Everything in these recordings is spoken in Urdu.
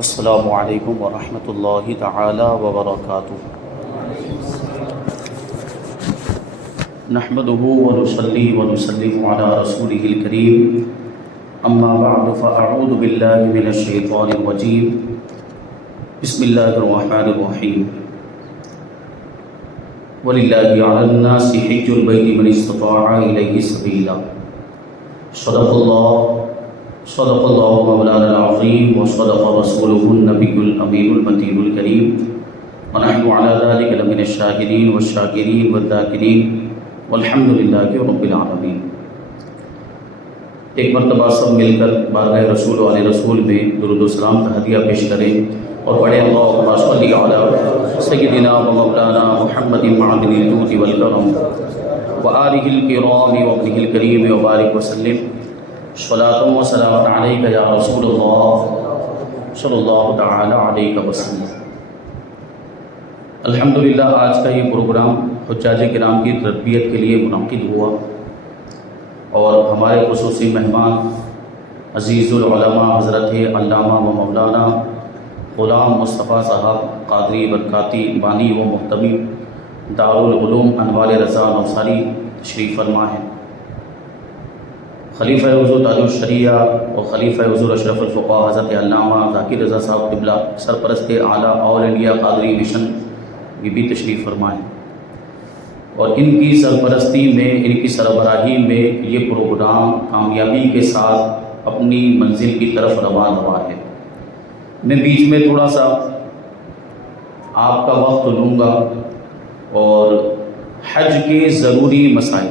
السلام علیکم ورحمۃ اللہ تعالی وبرکاتہ۔ نحمده ونصلي ونسلم على رسوله الكريم، اما بعد فاعوذ باللہ من الشیطان الرجیم، بسم اللہ الرحمن الرحیم۔ وَلِلَّهِ عَلَى النَّاسِ حِجُّ الْبَيْتِ مَنِ اسْتَطَاعَ إِلَيْهِ سَبِيلًا۔ صدق اللہ مولانا العظیم وصدق رسولہ النبی الامین المتین الکریم، ونحن علی ذلک لمن الشاہدین والشاکرین والذاکرین والحمد للہ رب العالمین۔ ایک مرتبہ سب مل کر بارگاہ رسول و علیہ رسول میں درود و سلام کا ہدیہ پیش کریں اور پڑھیں اللہم صلی علی سیدنا و مولانا محمد معدن الجود والکرم وآلہ الکرام وابنہ الکریم وبارک وسلم، صلاۃ و سلام علیک یا رسول اللہ صلی اللہ تعالی علیہ وسلم۔ الحمدللہ آج کا یہ پروگرام حجاج کرام کی تربیت کے لیے منعقد ہوا اور ہمارے خصوصی مہمان عزیز العلماء حضرت علامہ و مولانا غلام مصطفیٰ صاحب قادری برکاتی بانی و محتمی دارالعلوم انوار رضا نوساری تشریف فرما ہیں۔ خلیفہ حضور تاج الشریعہ اور خلیفہ حضور اشرف الفقہ حضرت علامہ ذاکر رضا صاحب قبلہ سرپرست اعلیٰ آل انڈیا قادری مشن یہ بھی تشریف فرمائیں، اور ان کی سرپرستی میں، ان کی سربراہی میں یہ پروگرام کامیابی کے ساتھ اپنی منزل کی طرف روان ہوا ہے۔ میں بیچ میں تھوڑا سا آپ کا وقت لوں گا اور حج کے ضروری مسائل،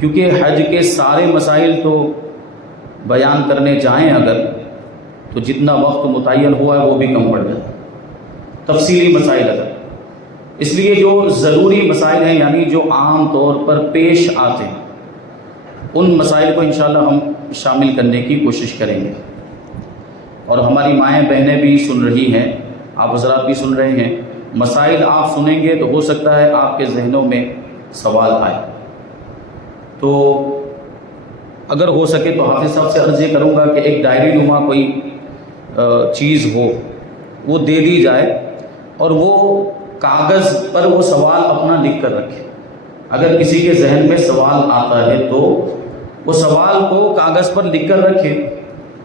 کیونکہ حج کے سارے مسائل تو بیان کرنے جائیں اگر تو جتنا وقت متعین ہوا ہے وہ بھی کم پڑ جائے، تفصیلی مسائل اگر، اس لیے جو ضروری مسائل ہیں یعنی جو عام طور پر پیش آتے ہیں ان مسائل کو انشاءاللہ ہم شامل کرنے کی کوشش کریں گے، اور ہماری مائیں بہنیں بھی سن رہی ہیں، آپ حضرات بھی سن رہے ہیں۔ مسائل آپ سنیں گے تو ہو سکتا ہے آپ کے ذہنوں میں سوال آئے، تو اگر ہو سکے تو حافظ صاحب سے عرض یہ کروں گا کہ ایک ڈائری نما کوئی چیز ہو وہ دے دی جائے اور وہ کاغذ پر وہ سوال اپنا لکھ کر رکھے۔ اگر کسی کے ذہن میں سوال آتا ہے تو وہ سوال کو کاغذ پر لکھ کر رکھے،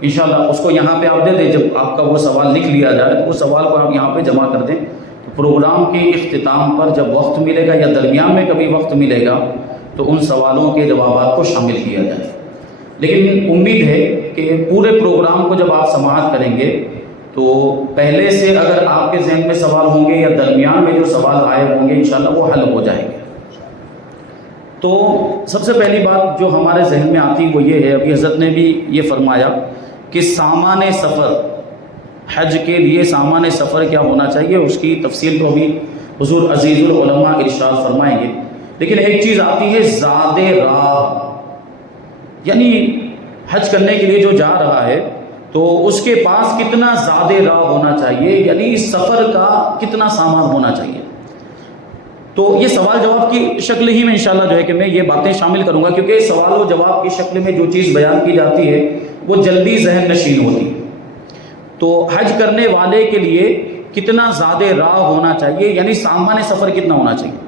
انشاءاللہ اس کو یہاں پہ آپ دے دیں۔ جب آپ کا وہ سوال لکھ لیا جائے تو وہ سوال کو آپ یہاں پہ جمع کر دیں، تو پروگرام کے اختتام پر جب وقت ملے گا یا درمیان میں کبھی وقت ملے گا تو ان سوالوں کے جوابات کو شامل کیا جائے۔ لیکن امید ہے کہ پورے پروگرام کو جب آپ سماعت کریں گے تو پہلے سے اگر آپ کے ذہن میں سوال ہوں گے یا درمیان میں جو سوال آئے ہوں گے انشاءاللہ وہ حل ہو جائیں گے۔ تو سب سے پہلی بات جو ہمارے ذہن میں آتی وہ یہ ہے، ابھی حضرت نے بھی یہ فرمایا کہ سامان سفر، حج کے لیے سامان سفر کیا ہونا چاہیے، اس کی تفصیل تو ابھی حضور عزیز العلماء ارشاد فرمائیں گے۔ لیکن ایک چیز آتی ہے زاد راہ، یعنی حج کرنے کے لیے جو جا رہا ہے تو اس کے پاس کتنا زاد راہ ہونا چاہیے، یعنی سفر کا کتنا سامان ہونا چاہیے۔ تو یہ سوال جواب کی شکل ہی میں انشاءاللہ جو ہے کہ میں یہ باتیں شامل کروں گا، کیونکہ سوال و جواب کی شکل میں جو چیز بیان کی جاتی ہے وہ جلدی ذہن نشین ہوتی ہے۔ تو حج کرنے والے کے لیے کتنا زاد راہ ہونا چاہیے، یعنی سامان سفر کتنا ہونا چاہیے۔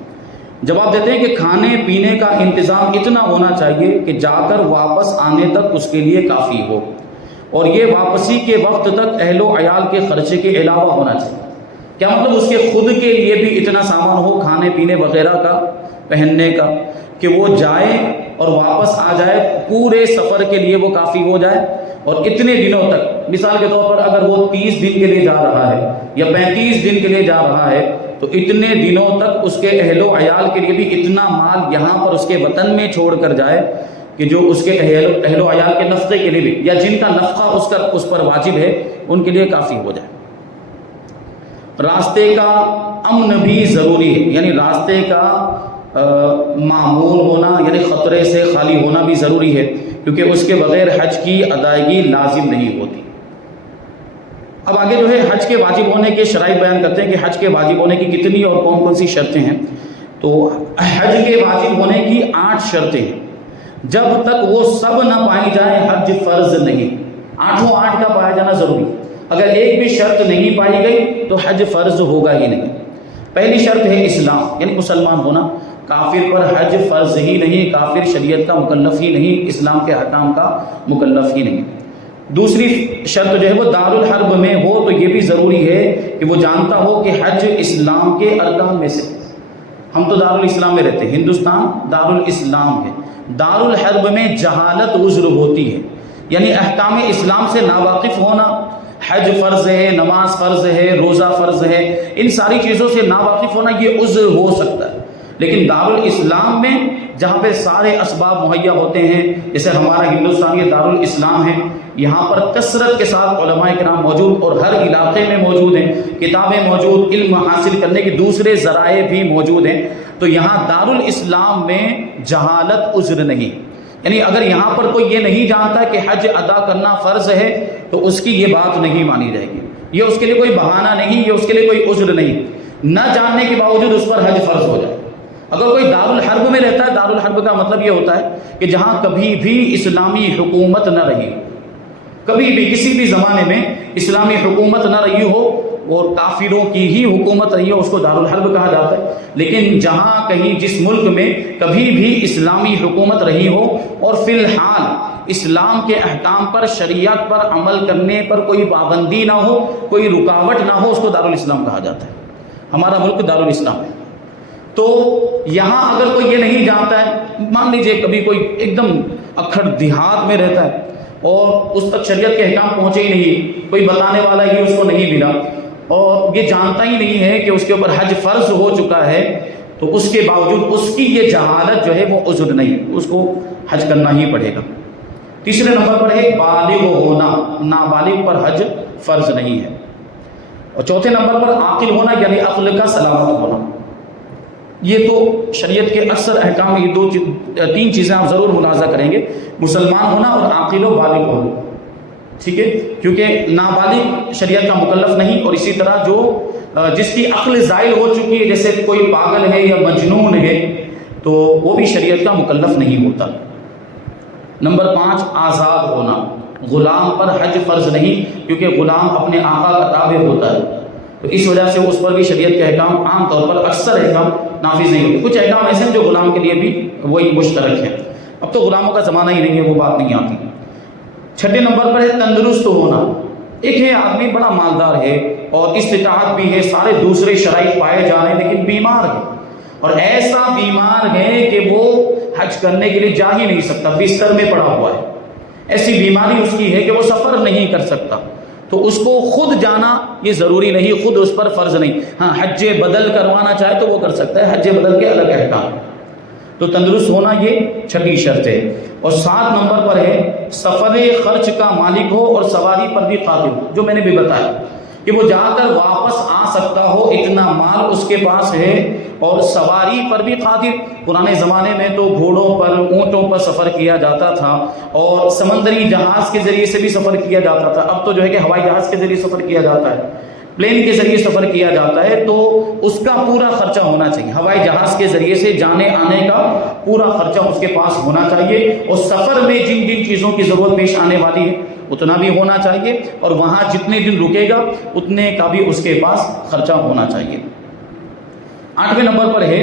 جواب دیتے ہیں کہ کھانے پینے کا انتظام اتنا ہونا چاہیے کہ جا کر واپس آنے تک اس کے لیے کافی ہو، اور یہ واپسی کے وقت تک اہل و عیال کے خرچے کے علاوہ ہونا چاہیے۔ کیا مطلب اس کے خود کے لیے بھی اتنا سامان ہو کھانے پینے وغیرہ کا، پہننے کا، کہ وہ جائے اور واپس آ جائے، پورے سفر کے لیے وہ کافی ہو جائے، اور اتنے دنوں تک، مثال کے طور پر اگر وہ 30 دن کے لیے جا رہا ہے یا 35 دن کے لیے جا رہا ہے تو اتنے دنوں تک اس کے اہل و عیال کے لیے بھی اتنا مال یہاں پر اس کے وطن میں چھوڑ کر جائے کہ جو اس کے اہل و عیال کے نفقے کے لیے بھی، یا جن کا نفقہ اس پر واجب ہے ان کے لیے کافی ہو جائے۔ راستے کا امن بھی ضروری ہے، یعنی راستے کا معمول ہونا، یعنی خطرے سے خالی ہونا بھی ضروری ہے، کیونکہ اس کے بغیر حج کی ادائیگی لازم نہیں ہوتی۔ اب آگے جو ہے حج کے واجب ہونے کے شرائط بیان کرتے ہیں کہ حج کے واجب ہونے کی کتنی اور کون کون سی شرطیں ہیں۔ تو حج کے واجب ہونے کی 8 شرطیں ہیں، جب تک وہ سب نہ پائی جائیں حج فرض نہیں۔ 8 کا پایا جانا ضروری۔ اگر ایک بھی شرط نہیں پائی گئی تو حج فرض ہوگا ہی نہیں۔ پہلی شرط ہے اسلام، یعنی مسلمان ہونا۔ کافر پر حج فرض ہی نہیں، کافر شریعت کا مکلف ہی نہیں، اسلام کے احکام کا مکلف ہی نہیں۔ دوسری شرط جو ہے وہ دارالحرب میں ہو، تو یہ بھی ضروری ہے کہ وہ جانتا ہو کہ حج اسلام کے ارکان میں سے، ہم تو دارالاسلام میں رہتے ہیں، ہندوستان دارالاسلام ہے، دارالحرب میں جہالت عذر ہوتی ہے، یعنی احکام اسلام سے ناواقف ہونا، حج فرض ہے، نماز فرض ہے، روزہ فرض ہے، ان ساری چیزوں سے ناواقف ہونا یہ عذر ہو سکتا ہے۔ لیکن دارالاسلام میں جہاں پہ سارے اسباب مہیا ہوتے ہیں، جیسے ہمارا ہندوستان یہ دارالاسلام ہے، یہاں پر کثرت کے ساتھ علماء کرام موجود اور ہر علاقے میں موجود ہیں، کتابیں موجود، علم حاصل کرنے کے دوسرے ذرائع بھی موجود ہیں، تو یہاں دارالاسلام میں جہالت عذر نہیں، یعنی اگر یہاں پر کوئی یہ نہیں جانتا کہ حج ادا کرنا فرض ہے تو اس کی یہ بات نہیں مانی جائے گی، یہ اس کے لیے کوئی بہانہ نہیں، یہ اس کے لیے کوئی عذر نہیں، نہ جاننے کے باوجود اس پر حج فرض ہو جائے۔ اگر کوئی دارالحرب میں رہتا ہے، دارالحرب کا مطلب یہ ہوتا ہے کہ جہاں کبھی بھی اسلامی حکومت نہ رہی، کبھی بھی کسی بھی زمانے میں اسلامی حکومت نہ رہی ہو اور کافروں کی ہی حکومت رہی ہو، اس کو دارالحرب کہا جاتا ہے۔ لیکن جہاں کہیں جس ملک میں کبھی بھی اسلامی حکومت رہی ہو اور فی الحال اسلام کے احکام پر، شریعت پر عمل کرنے پر کوئی پابندی نہ ہو، کوئی رکاوٹ نہ ہو، اس کو دارالاسلام کہا جاتا ہے۔ ہمارا ملک دارالاسلام ہے۔ تو یہاں اگر کوئی یہ نہیں جانتا ہے، مان لیجئے کبھی کوئی ایک دم اکھڑ دیہات میں رہتا ہے اور اس تک شریعت کے احکام پہنچے ہی نہیں، کوئی بتانے والا ہی اس کو نہیں ملا اور یہ جانتا ہی نہیں ہے کہ اس کے اوپر حج فرض ہو چکا ہے، تو اس کے باوجود اس کی یہ جہالت جو ہے وہ عذر نہیں، اس کو حج کرنا ہی پڑے گا۔ تیسرے نمبر پر ہے بالغ ہونا، نابالغ پر حج فرض نہیں ہے۔ اور چوتھے نمبر پر عاقل ہونا، یعنی عقل کا سلامت ہونا۔ یہ تو شریعت کے اکثر احکام، یہ تین چیزیں آپ ضرور ملاحظہ کریں گے، مسلمان ہونا اور عاقل و بالغ ہونا، ٹھیک ہے، کیونکہ نابالغ شریعت کا مکلف نہیں، اور اسی طرح جو جس کی عقل زائل ہو چکی ہے، جیسے کوئی پاگل ہے یا مجنون ہے، تو وہ بھی شریعت کا مکلف نہیں ہوتا۔ نمبر 5 آزاد ہونا، غلام پر حج فرض نہیں، کیونکہ غلام اپنے آقا کا تابع ہوتا ہے، تو اس وجہ سے اس پر بھی شریعت کے احکام عام طور پر اکثر احکام نافذ نہیں ہوتے۔ کچھ احکام ایسے ہیں جو غلام کے لیے بھی وہی مشترک ہیں، اب تو غلاموں کا زمانہ ہی نہیں ہے، وہ بات نہیں آتی۔ چھٹے نمبر پر ہے تندرست ہونا، ایک ہے آدمی بڑا مالدار ہے اور استطاعت بھی ہے، سارے دوسرے شرائط پائے جا رہے ہیں، لیکن بیمار ہے، اور ایسا بیمار ہے کہ وہ حج کرنے کے لیے جا ہی نہیں سکتا، بستر میں پڑا ہوا ہے، ایسی بیماری اس کی ہے کہ وہ سفر نہیں کر سکتا، تو اس کو خود جانا یہ ضروری نہیں، خود اس پر فرض نہیں۔ ہاں حج بدل کروانا چاہے تو وہ کر سکتا ہے، حج بدل کے الگ احکام۔ تو تندرست ہونا یہ چھٹی شرط ہے۔ اور 7 نمبر پر ہے سفر خرچ کا مالک ہو اور سواری پر بھی قادر ہو، جو میں نے بھی بتایا کہ وہ جا کر واپس آ سکتا ہو، اتنا مال اس کے پاس ہے، اور سواری پر بھی قادر۔ پرانے زمانے میں تو گھوڑوں پر، اونٹوں پر سفر کیا جاتا تھا، اور سمندری جہاز کے ذریعے سے بھی سفر کیا جاتا تھا، اب تو جو ہے کہ ہوائی جہاز کے ذریعے سفر کیا جاتا ہے، پلین کے ذریعے سفر کیا جاتا ہے، تو اس کا پورا خرچہ ہونا چاہیے، ہوائی جہاز کے ذریعے سے جانے آنے کا پورا خرچہ اس کے پاس ہونا چاہیے، اور سفر میں جن جن چیزوں کی ضرورت پیش آنے والی ہے اتنا بھی ہونا چاہیے، اور وہاں جتنے دن رکے گا اتنے کا بھی اس کے پاس خرچہ ہونا چاہیے۔ 8ویں نمبر پر ہے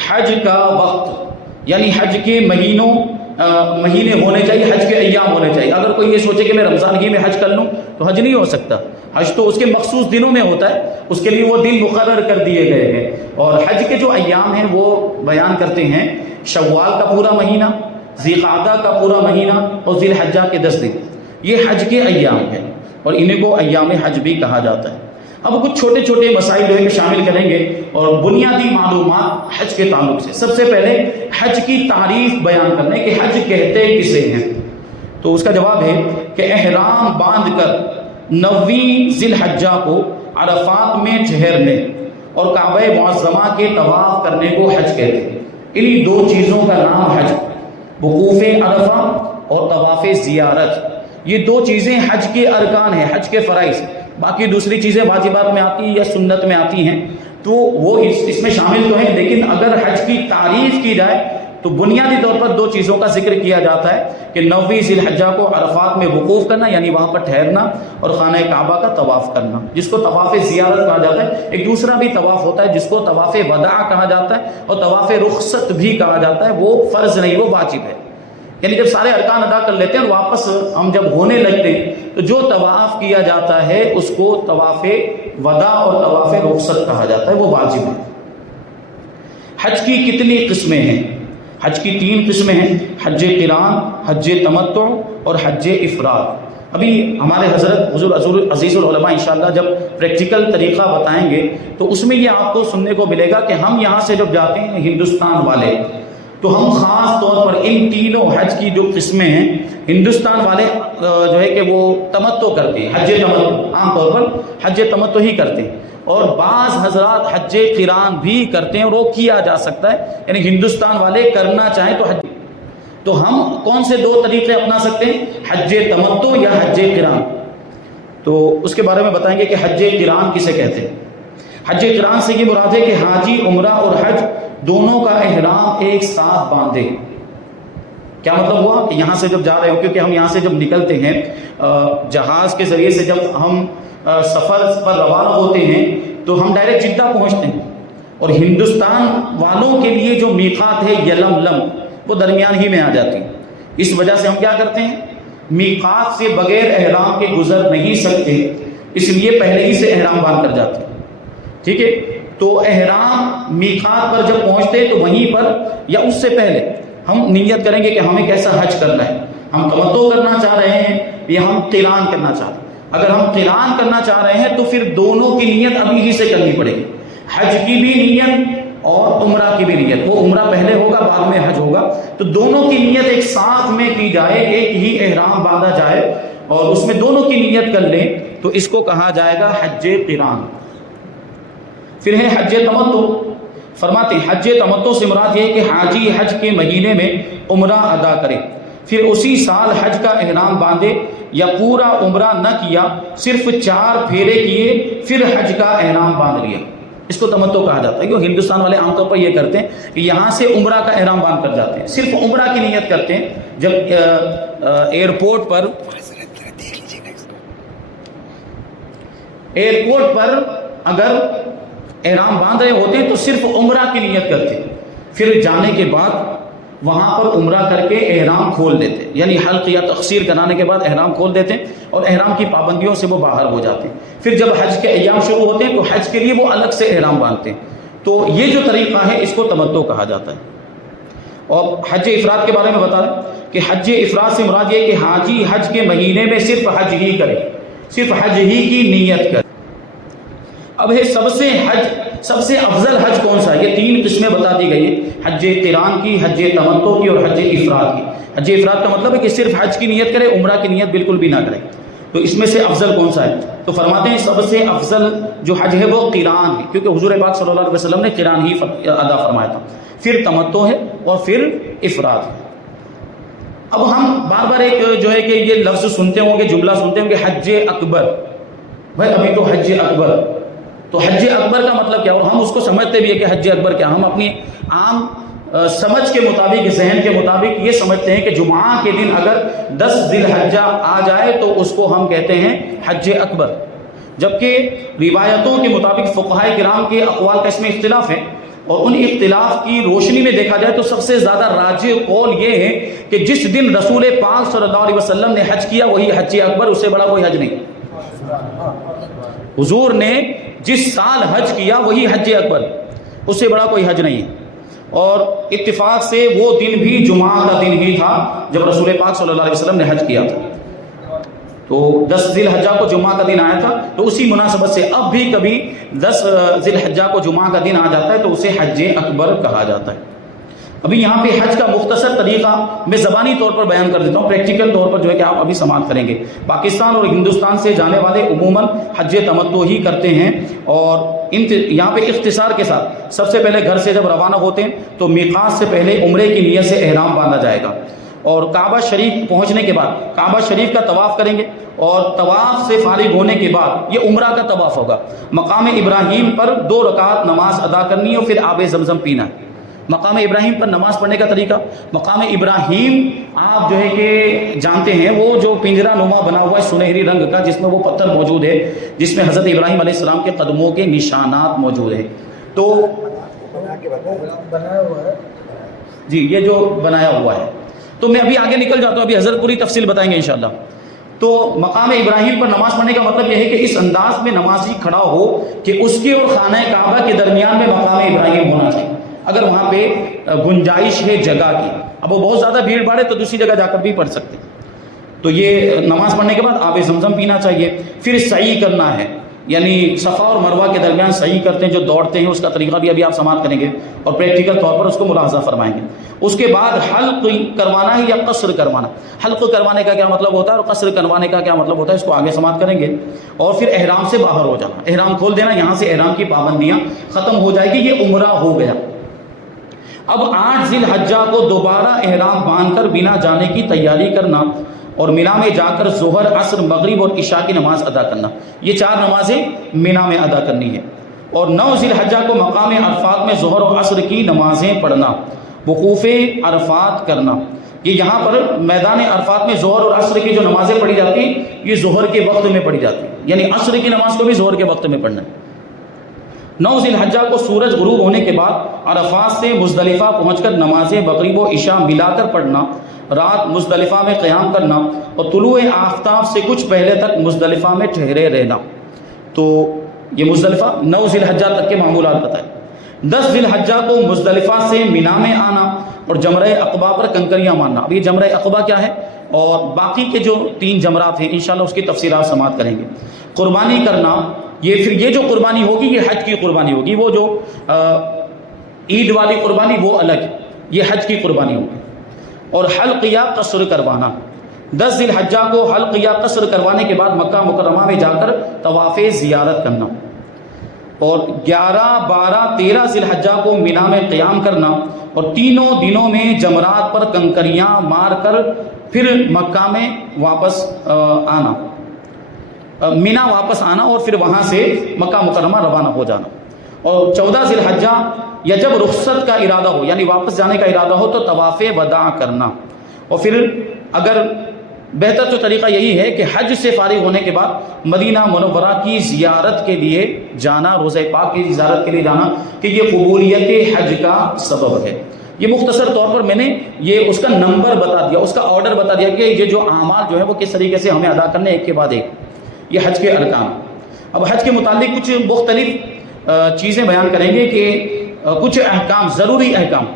حج کا وقت، یعنی حج کے مہینے ہونے چاہیے، حج کے ایام ہونے چاہیے۔ اگر کوئی یہ سوچے کہ میں رمضان ہی میں حج کر لوں تو حج نہیں ہو سکتا، حج تو اس کے مخصوص دنوں میں ہوتا ہے، اس کے لیے وہ دن مقرر کر دیے گئے ہیں، اور حج کے جو ایام ہیں وہ بیان کرتے ہیں شوال کا پورا مہینہ، ذی قعدہ کا پورا مہینہ، اور ذی الحجہ کے 10 دن، یہ حج کے ایام ہیں، اور انہیں کو ایام حج بھی کہا جاتا ہے۔ اب کچھ چھوٹے چھوٹے مسائل جو ہے شامل کریں گے اور بنیادی معلومات حج کے تعلق سے۔ سب سے پہلے حج کی تعریف بیان کرنے کہ حج کہتے کسے ہیں، تو اس کا جواب ہے کہ احرام باندھ کر 9ویں ذی الحجہ کو عرفات میں ٹھہرنے اور کعبہ معظمہ کے طواف کرنے کو حج کہتے ہیں۔ انہی 2 چیزوں کا نام حج، وقوف عرفہ اور طواف زیارت، یہ 2 چیزیں حج کے ارکان ہیں، حج کے فرائض۔ باقی دوسری چیزیں واجبات میں آتی ہیں یا سنت میں آتی ہیں، تو وہ اس میں شامل تو ہیں، لیکن اگر حج کی تعریف کی جائے تو بنیادی طور پر دو چیزوں کا ذکر کیا جاتا ہے کہ 9ویں ذی الحجہ کو عرفات میں وقوف کرنا، یعنی وہاں پر ٹھہرنا، اور خانہ کعبہ کا طواف کرنا جس کو طواف زیارت کہا جاتا ہے۔ ایک دوسرا بھی طواف ہوتا ہے جس کو طواف وداع کہا جاتا ہے اور طواف رخصت بھی کہا جاتا ہے، وہ فرض نہیں، وہ واجب ہے، یعنی جب سارے ارکان ادا کر لیتے ہیں اور واپس ہم جب ہونے لگتے ہیں تو جو طواف کیا جاتا ہے اس کو طواف وداع اور طواف رخصت کہا جاتا ہے، وہ واجب ہے۔ حج کی کتنی قسمیں ہیں؟ حج کی 3 قسمیں ہیں، حج قران، حج تمتع اور حج افراد۔ ابھی ہمارے حضور عزیز العلماء انشاءاللہ جب پریکٹیکل طریقہ بتائیں گے تو اس میں یہ آپ کو سننے کو ملے گا کہ ہم یہاں سے جب جاتے ہیں ہندوستان والے تو ہم خاص طور پر ان تینوں حج کی جو قسمیں ہیں، ہندوستان والے جو ہے کہ وہ تمتع کرتے ہیں، حج تمتع، عام طور پر حج تمتع ہی کرتے ہیں، اور بعض حضرات حج قران بھی کرتے ہیں اور وہ کیا جا سکتا ہے، یعنی ہندوستان والے کرنا چاہیں تو حج، تو ہم کون سے 2 طریقے اپنا سکتے ہیں، حج تمتع یا حج قران؟ تو اس کے بارے میں بتائیں گے کہ حج قران کسے کہتے ہیں۔ حج قران سے یہ مراد ہے کہ حاجی عمرہ اور حج دونوں کا احرام ایک ساتھ باندھے۔ کیا مطلب ہوا کہ یہاں سے جب جا رہے ہو، کیونکہ ہم یہاں سے جب نکلتے ہیں جہاز کے ذریعے سے، جب ہم سفر پر روانہ ہوتے ہیں تو ہم ڈائریکٹ جدہ پہنچتے ہیں، اور ہندوستان والوں کے لیے جو میقات ہے یلملم وہ درمیان ہی میں آ جاتی ہے، اس وجہ سے ہم کیا کرتے ہیں، میقات سے بغیر احرام کے گزر نہیں سکتے، اس لیے پہلے ہی سے احرام باندھ کر جاتے ہیں، ٹھیک ہے۔ تو احرام میقات پر جب پہنچتے ہیں تو وہیں پر یا اس سے پہلے ہم نیت کریں گے کہ ہمیں کیسا حج کرنا ہے، ہم تمتع کرنا چاہ رہے ہیں یا ہم قران کرنا چاہ رہے ہیں۔ اگر ہم قران کرنا چاہ رہے ہیں تو پھر دونوں کی نیت ابھی ہی سے کرنی پڑے گی، حج کی بھی نیت اور عمرہ کی بھی نیت، وہ عمرہ پہلے ہوگا بعد میں حج ہوگا، تو دونوں کی نیت ایک ساتھ میں کی جائے، ایک ہی احرام باندھا جائے اور اس میں دونوں کی نیت کر لیں تو اس کو کہا جائے گا حج قران۔ پھر ہے حج تمتع، فرماتے ہیں حج تمتع سے مراد یہ ہے کہ حاجی حج کے مہینے میں عمرہ ادا کرے، پھر اسی سال حج کا احرام باندھے، یا پورا عمرہ نہ کیا، صرف 4 پھیرے کیے پھر حج کا احرام باندھ لیا، اس کو تمتع کہا جاتا ہے۔ کیوں ہندوستان والے عام طور پر یہ کرتے ہیں کہ یہاں سے عمرہ کا احرام باندھ کر جاتے ہیں، صرف عمرہ کی نیت کرتے ہیں، جب ایئرپورٹ پر اگر احرام باندھ رہے ہوتے ہیں تو صرف عمرہ کی نیت کرتے ہیں، پھر جانے کے بعد وہاں پر عمرہ کر کے احرام کھول دیتے، یعنی حلق یا تقصیر کرانے کے بعد احرام کھول دیتے ہیں اور احرام کی پابندیوں سے وہ باہر ہو جاتے ہیں۔ پھر جب حج کے ایام شروع ہوتے ہیں تو حج کے لیے وہ الگ سے احرام باندھتے ہیں، تو یہ جو طریقہ ہے اس کو تمتع کہا جاتا ہے۔ اور حج افراد کے بارے میں بتا دیں کہ حج افراد سے مراد یہ کہ حاجی حج کے مہینے میں صرف حج ہی کرے، صرف حج ہی کی نیت کرے۔ اب ہے سب سے افضل حج کون سا ہے؟ یہ 3 قسمیں بتا دی گئی ہیں، حج قران کی، حج تمتع کی اور حج افراد کی۔ حج افراد کا مطلب ہے کہ صرف حج کی نیت کرے، عمرہ کی نیت بالکل بھی نہ کرے، تو اس میں سے افضل کون سا ہے؟ تو فرماتے ہیں سب سے افضل جو حج ہے وہ قران ہے، کیونکہ حضور پاک صلی اللہ علیہ وسلم نے قران ہی ادا فرمایا تھا، پھر تمتع ہے اور پھر افراد ہے۔ اب ہم بار بار ایک جو ہے کہ یہ لفظ سنتے ہوں گے، جملہ سنتے ہوں گے، حج اکبر، بھائی ابھی تو حج اکبر، تو حج اکبر کا مطلب کیا ہو؟ ہم اس کو سمجھتے بھی ہے کہ حج اکبر کیا، ہم اپنی عام سمجھ کے مطابق، ذہن کے مطابق یہ سمجھتے ہیں کہ جمعہ کے دن اگر 10 ذی الحجہ آ جائے تو اس کو ہم کہتے ہیں حج اکبر، جبکہ روایتوں کے مطابق فقہائے کرام کے اقوال کا اس میں اختلاف ہے، اور ان اختلاف کی روشنی میں دیکھا جائے تو سب سے زیادہ راجح قول یہ ہے کہ جس دن رسول پاک صلی اللہ علیہ وسلم نے حج کیا وہی حج اکبر، اس سے بڑا کوئی حج نہیں۔ حضور نے جس سال حج کیا وہی حج اکبر، اس سے بڑا کوئی حج نہیں ہے، اور اتفاق سے وہ دن بھی جمعہ کا دن ہی تھا جب رسول پاک صلی اللہ علیہ وسلم نے حج کیا تھا، تو 10 ذی الحجہ کو جمعہ کا دن آیا تھا، تو اسی مناسبت سے اب بھی کبھی 10 ذی الحجہ کو جمعہ کا دن آ جاتا ہے تو اسے حج اکبر کہا جاتا ہے۔ ابھی یہاں پہ حج کا مختصر طریقہ میں زبانی طور پر بیان کر دیتا ہوں، پریکٹیکل طور پر جو ہے کہ آپ ابھی سماعت کریں گے۔ پاکستان اور ہندوستان سے جانے والے عموماً حج تمتع ہی کرتے ہیں، اور یہاں پہ اختصار کے ساتھ سب سے پہلے گھر سے جب روانہ ہوتے ہیں تو میقات سے پہلے عمرے کی نیت سے احرام باندھا جائے گا، اور کعبہ شریف پہنچنے کے بعد کعبہ شریف کا طواف کریں گے، اور طواف سے فارغ ہونے کے بعد یہ عمرہ کا طواف ہوگا، مقام ابراہیم پر 2 رکعت نماز ادا کرنی ہے اور پھر آب زمزم پینا ہے، مقام ابراہیم پر نماز پڑھنے کا طریقہ، مقام ابراہیم آپ جو ہے کہ جانتے ہیں وہ جو پنجرا نما بنا ہوا ہے سنہری رنگ کا، جس میں وہ پتھر موجود ہے جس میں حضرت ابراہیم علیہ السلام کے قدموں کے نشانات موجود ہیں. تو جی یہ جو بنایا ہوا ہے، تو میں ابھی آگے نکل جاتا ہوں، ابھی حضرت پوری تفصیل بتائیں گے انشاءاللہ. تو مقام ابراہیم پر نماز پڑھنے کا مطلب یہ ہے کہ اس انداز میں نمازی کھڑا ہو کہ اس کے اور خانہ کعبہ کے درمیان میں مقام ابراہیم ہونا چاہیے. اگر وہاں پہ گنجائش ہے جگہ کی، اب وہ بہت زیادہ بھیڑ بھاڑ ہے تو دوسری جگہ جا کر بھی پڑھ سکتے ہیں. تو یہ نماز پڑھنے کے بعد آب زمزم پینا چاہیے. پھر سعی کرنا ہے، یعنی صفا اور مروہ کے درمیان سعی کرتے ہیں جو دوڑتے ہیں، اس کا طریقہ بھی ابھی آپ سماعت کریں گے اور پریکٹیکل طور پر اس کو ملاحظہ فرمائیں گے. اس کے بعد حلق کروانا ہے یا قصر کروانا. حلق کروانے کا کیا مطلب ہوتا ہے اور قصر کروانے کا کیا مطلب ہوتا ہے، اس کو آگے سماعت کریں گے. اور پھر احرام سے باہر ہو جانا، احرام کھول دینا، یہاں سے احرام کی پابندیاں ختم ہو جائے گی، یہ عمرہ ہو گیا. اب 8 ذی الحجہ کو دوبارہ احرام باندھ کر بنا جانے کی تیاری کرنا اور مینا میں جا کر ظہر، عصر، مغرب اور عشاء کی نماز ادا کرنا. یہ 4 نمازیں مینا میں ادا کرنی ہے. اور 9 ذی الحجہ کو مقام عرفات میں ظہر و عصر کی نمازیں پڑھنا، وقوف عرفات کرنا. یہ یہاں پر میدان عرفات میں ظہر اور عصر کی جو نمازیں پڑھی جاتی ہیں یہ ظہر کے وقت میں پڑھی جاتی ہیں، یعنی عصر کی نماز کو بھی ظہر کے وقت میں پڑھنا ہے. 9 ذی الحجہ کو سورج غروب ہونے کے بعد عرفات سے مزدلفہ پہنچ کر نمازیں مغرب و عشاء ملا کر پڑھنا، رات مزدلفہ میں قیام کرنا اور طلوع آفتاب سے کچھ پہلے تک مزدلفہ میں ٹھہرے رہنا. تو یہ مزدلفہ 9 ذی الحجہ تک کے معمولات بتائے. 10 ذی الحجہ کو مزدلفہ سے مینا میں آنا اور جمرہ عقبہ پر کنکریاں مارنا. اب یہ جمرہ عقبہ کیا ہے اور باقی کے جو 3 جمرات ہیں انشاءاللہ اس کی تفصیلات سماعت کریں گے. قربانی کرنا، یہ جو قربانی ہوگی یہ حج کی قربانی ہوگی. وہ جو عید والی قربانی وہ الگ، یہ حج کی قربانی ہوگی. اور حلق یا قصر کروانا، 10 ذی الحجہ کو حلق یا قصر کروانے کے بعد مکہ مکرمہ میں جا کر طواف زیارت کرنا. اور 11، 12، 13 ذی الحجہ کو مینا میں قیام کرنا اور تینوں دنوں میں جمرات پر کنکریاں مار کر پھر مکہ میں واپس آنا، مینا واپس آنا اور پھر وہاں سے مکہ مکرمہ روانہ ہو جانا. اور 14 ذی الحجہ یا جب رخصت کا ارادہ ہو یعنی واپس جانے کا ارادہ ہو تو طواف وداع کرنا. اور پھر اگر بہتر تو طریقہ یہی ہے کہ حج سے فارغ ہونے کے بعد مدینہ منورہ کی زیارت کے لیے جانا، روضہ پاک کی زیارت کے لیے جانا، کہ یہ قبولیت حج کا سبب ہے. یہ مختصر طور پر میں نے یہ اس کا نمبر بتا دیا، اس کا آرڈر بتا دیا کہ یہ جو اعمال جو ہے وہ کس طریقے سے ہمیں ادا کرنے ایک کے بعد ایک. یہ حج کے ارکان. اب حج کے متعلق کچھ مختلف چیزیں بیان کریں گے کہ کچھ احکام، ضروری احکام.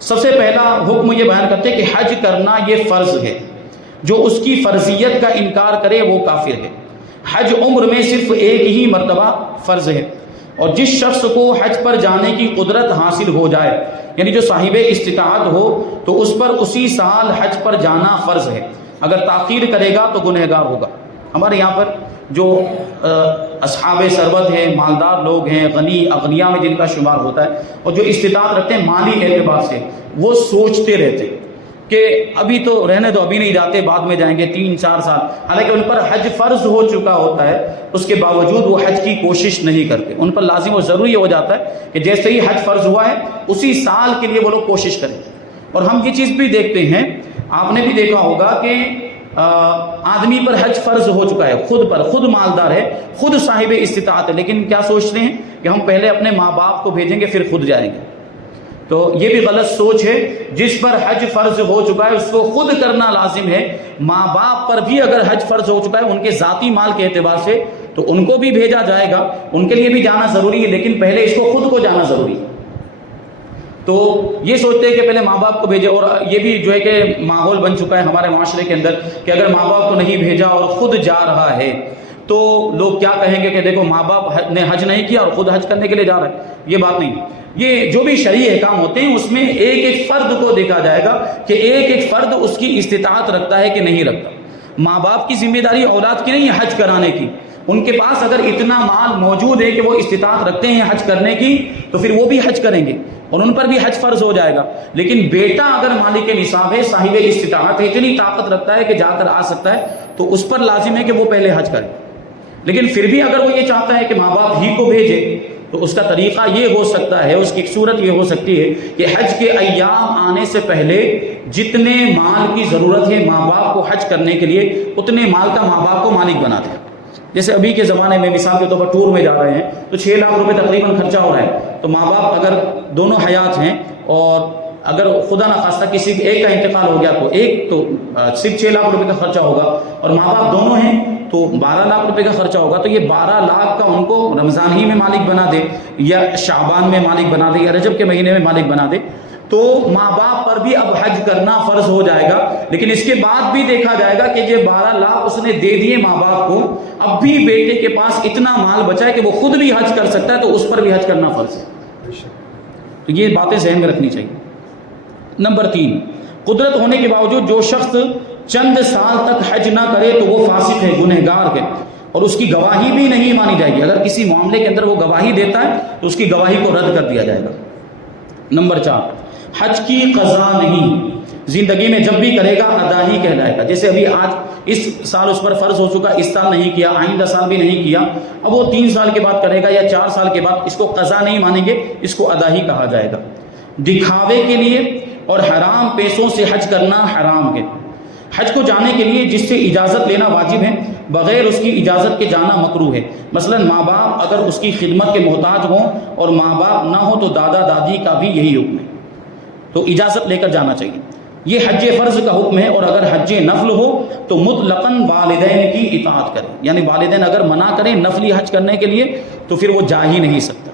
سب سے پہلا حکم یہ بیان کرتے ہیں کہ حج کرنا یہ فرض ہے، جو اس کی فرضیت کا انکار کرے وہ کافر ہے. حج عمر میں صرف ایک ہی مرتبہ فرض ہے، اور جس شخص کو حج پر جانے کی قدرت حاصل ہو جائے یعنی جو صاحب استطاعت ہو تو اس پر اسی سال حج پر جانا فرض ہے. اگر تاخیر کرے گا تو گنہگار ہوگا. ہمارے یہاں پر جو اصحاب ثروت ہیں، مالدار لوگ ہیں، غنی اغنیاء میں جن کا شمار ہوتا ہے اور جو استطاعت رکھتے ہیں مالی اعتبار سے، وہ سوچتے رہتے کہ ابھی تو رہنے دو، ابھی نہیں جاتے، بعد میں جائیں گے 3-4 سال. حالانکہ ان پر حج فرض ہو چکا ہوتا ہے، اس کے باوجود وہ حج کی کوشش نہیں کرتے. ان پر لازم و ضروری ہو جاتا ہے کہ جیسے ہی حج فرض ہوا ہے اسی سال کے لیے وہ لوگ کوشش کریں. اور ہم یہ چیز بھی دیکھتے ہیں، آپ نے بھی دیکھا ہوگا کہ آدمی پر حج فرض ہو چکا ہے، خود مالدار ہے، خود صاحب استطاعت ہے، لیکن کیا سوچتے ہیں کہ ہم پہلے اپنے ماں باپ کو بھیجیں گے پھر خود جائیں گے. تو یہ بھی غلط سوچ ہے. جس پر حج فرض ہو چکا ہے اس کو خود کرنا لازم ہے. ماں باپ پر بھی اگر حج فرض ہو چکا ہے ان کے ذاتی مال کے اعتبار سے تو ان کو بھی بھیجا جائے گا، ان کے لیے بھی جانا ضروری ہے، لیکن پہلے اس کو خود کو جانا ضروری ہے. تو یہ سوچتے ہیں کہ پہلے ماں باپ کو بھیجے. اور یہ بھی جو ہے کہ ماحول بن چکا ہے ہمارے معاشرے کے اندر کہ اگر ماں باپ کو نہیں بھیجا اور خود جا رہا ہے تو لوگ کیا کہیں گے کہ دیکھو ماں باپ نے حج نہیں کیا اور خود حج کرنے کے لیے جا رہا ہے. یہ بات نہیں. یہ جو بھی شرعی احکام ہوتے ہیں اس میں ایک ایک فرد کو دیکھا جائے گا کہ ایک ایک فرد اس کی استطاعت رکھتا ہے کہ نہیں رکھتا. ماں باپ کی ذمہ داری اولاد کی نہیں ہے حج کرانے کی. ان کے پاس اگر اتنا مال موجود ہے کہ وہ استطاعت رکھتے ہیں حج کرنے کی تو پھر وہ بھی حج کریں گے اور ان پر بھی حج فرض ہو جائے گا. لیکن بیٹا اگر مالک نصاب ہے، صاحب استطاعت ہے، اتنی طاقت رکھتا ہے کہ جا کر آ سکتا ہے تو اس پر لازم ہے کہ وہ پہلے حج کرے. لیکن پھر بھی اگر وہ یہ چاہتا ہے کہ ماں باپ ہی کو بھیجے تو اس کا طریقہ یہ ہو سکتا ہے، اس کی ایک صورت یہ ہو سکتی ہے کہ حج کے ایام آنے سے پہلے جتنے مال کی ضرورت ہے ماں باپ کو حج کرنے کے لیے، اتنے مال کا ماں باپ کو مالک بنا دے۔ جیسے ابھی کے زمانے میں مثال کے طور پر ٹور میں جا رہے ہیں تو 6 لاکھ روپے تقریباً خرچہ ہو رہا ہے، تو ماں باپ اگر دونوں حیات ہیں اور اگر خدا نخواستہ کسی ایک کا انتقال ہو گیا تو ایک تو صرف 6 لاکھ روپے کا خرچہ ہوگا، اور ماں باپ دونوں ہیں تو 12 لاکھ روپے کا خرچہ ہوگا۔ تو یہ 12 لاکھ کا ان کو رمضان ہی میں مالک بنا دے یا شعبان میں مالک بنا دے یا رجب کے مہینے میں مالک بنا دے، تو ماں باپ پر بھی اب حج کرنا فرض ہو جائے گا۔ لیکن اس کے بعد بھی دیکھا جائے گا کہ یہ 12 لاکھ اس نے دے دیے ماں باپ کو، اب بھی بیٹے کے پاس اتنا مال بچا ہے کہ وہ خود بھی حج کر سکتا ہے، تو اس پر بھی حج کرنا فرض ہے۔ تو یہ باتیں ذہن میں رکھنی چاہیے۔ نمبر 3، قدرت ہونے کے باوجود جو شخص چند سال تک حج نہ کرے تو وہ فاسق ہے، گنہگار ہے، اور اس کی گواہی بھی نہیں مانی جائے گی۔ اگر کسی معاملے کے اندر وہ گواہی دیتا ہے تو اس کی گواہی کو رد کر دیا جائے گا۔ نمبر 4، حج کی قضا نہیں، زندگی میں جب بھی کرے گا ادا ہی کہلائے گا۔ جیسے ابھی آج اس سال اس پر فرض ہو چکا، اس سال نہیں کیا، آئندہ سال بھی نہیں کیا، اب وہ 3 سال کے بعد کرے گا یا 4 سال کے بعد، اس کو قضا نہیں مانیں گے، اس کو ادا ہی کہا جائے گا۔ دکھاوے کے لیے اور حرام پیسوں سے حج کرنا حرام ہے۔ حج کو جانے کے لیے جس سے اجازت لینا واجب ہے، بغیر اس کی اجازت کے جانا مکروہ ہے۔ مثلا ماں باپ اگر اس کی خدمت کے محتاج ہوں اور ماں باپ نہ ہو تو دادا دادی کا بھی یہی حکم ہے، تو اجازت لے کر جانا چاہیے۔ یہ حج فرض کا حکم ہے، اور اگر حج نفل ہو تو مطلقاً والدین کی اطاعت کریں، یعنی والدین اگر منع کریں نفلی حج کرنے کے لیے تو پھر وہ جا ہی نہیں سکتا۔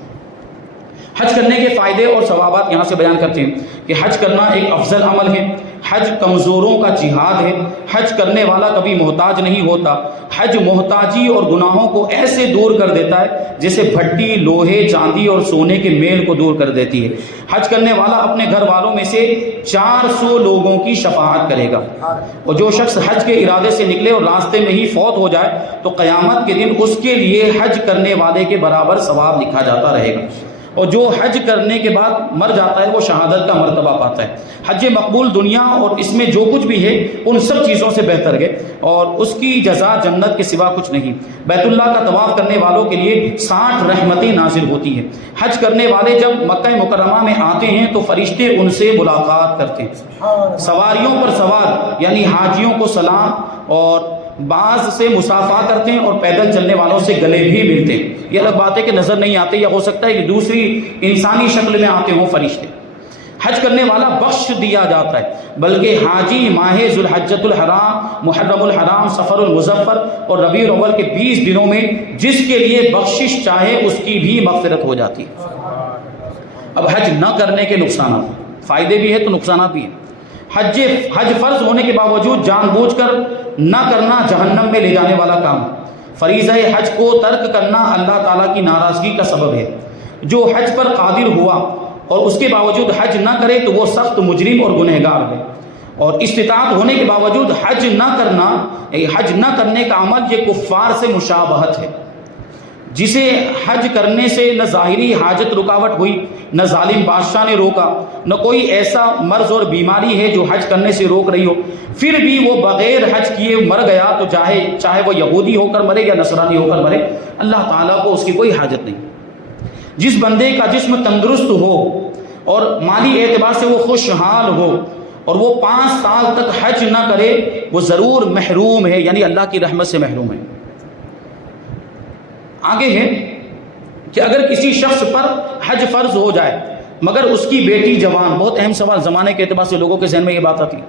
حج کرنے کے فائدے اور ثوابات یہاں سے بیان کرتے ہیں کہ حج کرنا ایک افضل عمل ہے، حج کمزوروں کا جہاد ہے، حج کرنے والا کبھی محتاج نہیں ہوتا، حج محتاجی اور گناہوں کو ایسے دور کر دیتا ہے جیسے بھٹی لوہے چاندی اور سونے کے میل کو دور کر دیتی ہے۔ حج کرنے والا اپنے گھر والوں میں سے 400 لوگوں کی شفاعت کرے گا، اور جو شخص حج کے ارادے سے نکلے اور راستے میں ہی فوت ہو جائے تو قیامت کے دن اس کے لیے حج کرنے والے کے برابر ثواب لکھا جاتا رہے گا، اور جو حج کرنے کے بعد مر جاتا ہے وہ شہادت کا مرتبہ پاتا ہے۔ حج مقبول دنیا اور اس میں جو کچھ بھی ہے ان سب چیزوں سے بہتر ہے، اور اس کی جزا جنت کے سوا کچھ نہیں۔ بیت اللہ کا طواف کرنے والوں کے لیے 60 رحمتیں نازل ہوتی ہیں۔ حج کرنے والے جب مکہ مکرمہ میں آتے ہیں تو فرشتے ان سے ملاقات کرتے ہیں، سواریوں پر سوار یعنی حاجیوں کو سلام اور بعض سے مصافحہ کرتے ہیں، اور پیدل چلنے والوں سے گلے بھی ملتے ہیں۔ یہ الگ بات ہے کہ نظر نہیں آتے، یا ہو سکتا ہے کہ دوسری انسانی شکل میں آتے ہوں فرشتے۔ حج کرنے والا بخش دیا جاتا ہے، بلکہ حاجی ماہ ذوالحجۃ الحرام، محرم الحرام، سفر المظفر اور ربیع الاول کے 20 دنوں میں جس کے لیے بخشش چاہے اس کی بھی مغفرت ہو جاتی ہے۔ اب حج نہ کرنے کے نقصانات، فائدے بھی ہیں تو نقصانات بھی ہیں۔ حج فرض ہونے کے باوجود جان بوجھ کر نہ کرنا جہنم میں لے جانے والا کام ہے۔ فریضہ حج کو ترک کرنا اللہ تعالیٰ کی ناراضگی کا سبب ہے۔ جو حج پر قادر ہوا اور اس کے باوجود حج نہ کرے تو وہ سخت مجرم اور گنہگار ہے، اور استطاعت ہونے کے باوجود حج نہ کرنے کا عمل یہ کفار سے مشابہت ہے، جسے حج کرنے سے نہ ظاہری حاجت رکاوٹ ہوئی، نہ ظالم بادشاہ نے روکا، نہ کوئی ایسا مرض اور بیماری ہے جو حج کرنے سے روک رہی ہو، پھر بھی وہ بغیر حج کیے مر گیا تو چاہے وہ یہودی ہو کر مرے یا نصرانی ہو کر مرے، اللہ تعالیٰ کو اس کی کوئی حاجت نہیں۔ جس بندے کا جسم تندرست ہو اور مالی اعتبار سے وہ خوشحال ہو اور وہ 5 سال تک حج نہ کرے وہ ضرور محروم ہے، یعنی اللہ کی رحمت سے محروم ہے۔ آگے ہے کہ اگر کسی شخص پر حج فرض ہو جائے مگر اس کی بیٹی جوان، بہت اہم سوال زمانے کے اعتبار سے لوگوں کے ذہن میں یہ بات آتی ہے،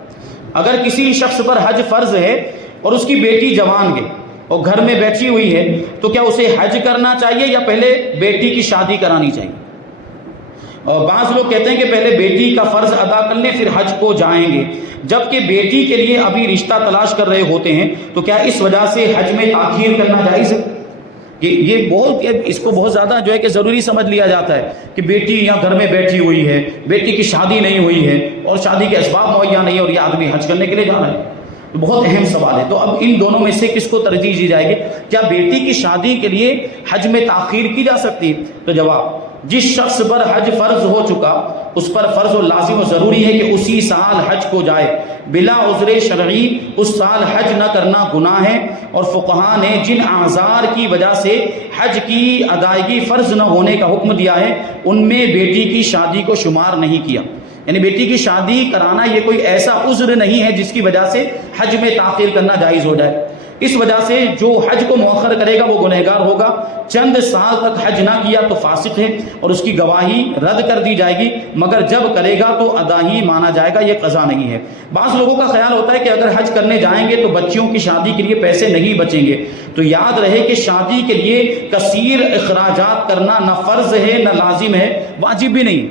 اگر کسی شخص پر حج فرض ہے اور اس کی بیٹی جوان ہے اور گھر میں بیٹھی ہوئی ہے تو کیا اسے حج کرنا چاہیے یا پہلے بیٹی کی شادی کرانی چاہیے؟ اور بعض لوگ کہتے ہیں کہ پہلے بیٹی کا فرض ادا کر لیں پھر حج کو جائیں گے، جبکہ بیٹی کے لیے ابھی رشتہ تلاش کر رہے ہوتے ہیں، تو کیا اس وجہ سے حج میں تاخیر کرنا جائز ہے؟ اس کو بہت زیادہ جو ہے کہ ضروری سمجھ لیا جاتا ہے کہ بیٹی یہاں گھر میں بیٹھی ہوئی ہے، بیٹی کی شادی نہیں ہوئی ہے اور شادی کے اسباب مہیا نہیں ہے اور یہ آدمی حج کرنے کے لیے جا رہا ہے۔ بہت اہم سوال ہے. تو اب ان دونوں میں سے کس کو ترجیح دی جائے گی؟ کیا بیٹی کی شادی کے لیے حج میں تاخیر کی جا سکتی ہے؟ تو جواب، جس شخص پر حج فرض ہو چکا اس پر فرض و لازم و ضروری ہے کہ اسی سال حج کو جائے. بلا عذر شرعی اس سال حج نہ کرنا گناہ ہے، اور فقہا نے جن اعذار کی وجہ سے حج کی ادائیگی فرض نہ ہونے کا حکم دیا ہے ان میں بیٹی کی شادی کو شمار نہیں کیا. یعنی بیٹی کی شادی کرانا یہ کوئی ایسا عذر نہیں ہے جس کی وجہ سے حج میں تاخیر کرنا جائز ہو جائے. اس وجہ سے جو حج کو مؤخر کرے گا وہ گنہگار ہوگا. چند سال تک حج نہ کیا تو فاسق ہے اور اس کی گواہی رد کر دی جائے گی، مگر جب کرے گا تو ادا ہی مانا جائے گا، یہ قضا نہیں ہے. بعض لوگوں کا خیال ہوتا ہے کہ اگر حج کرنے جائیں گے تو بچیوں کی شادی کے لیے پیسے نہیں بچیں گے. تو یاد رہے کہ شادی کے لیے کثیر اخراجات کرنا نہ فرض ہے نہ لازم ہے، واجب بھی نہیں.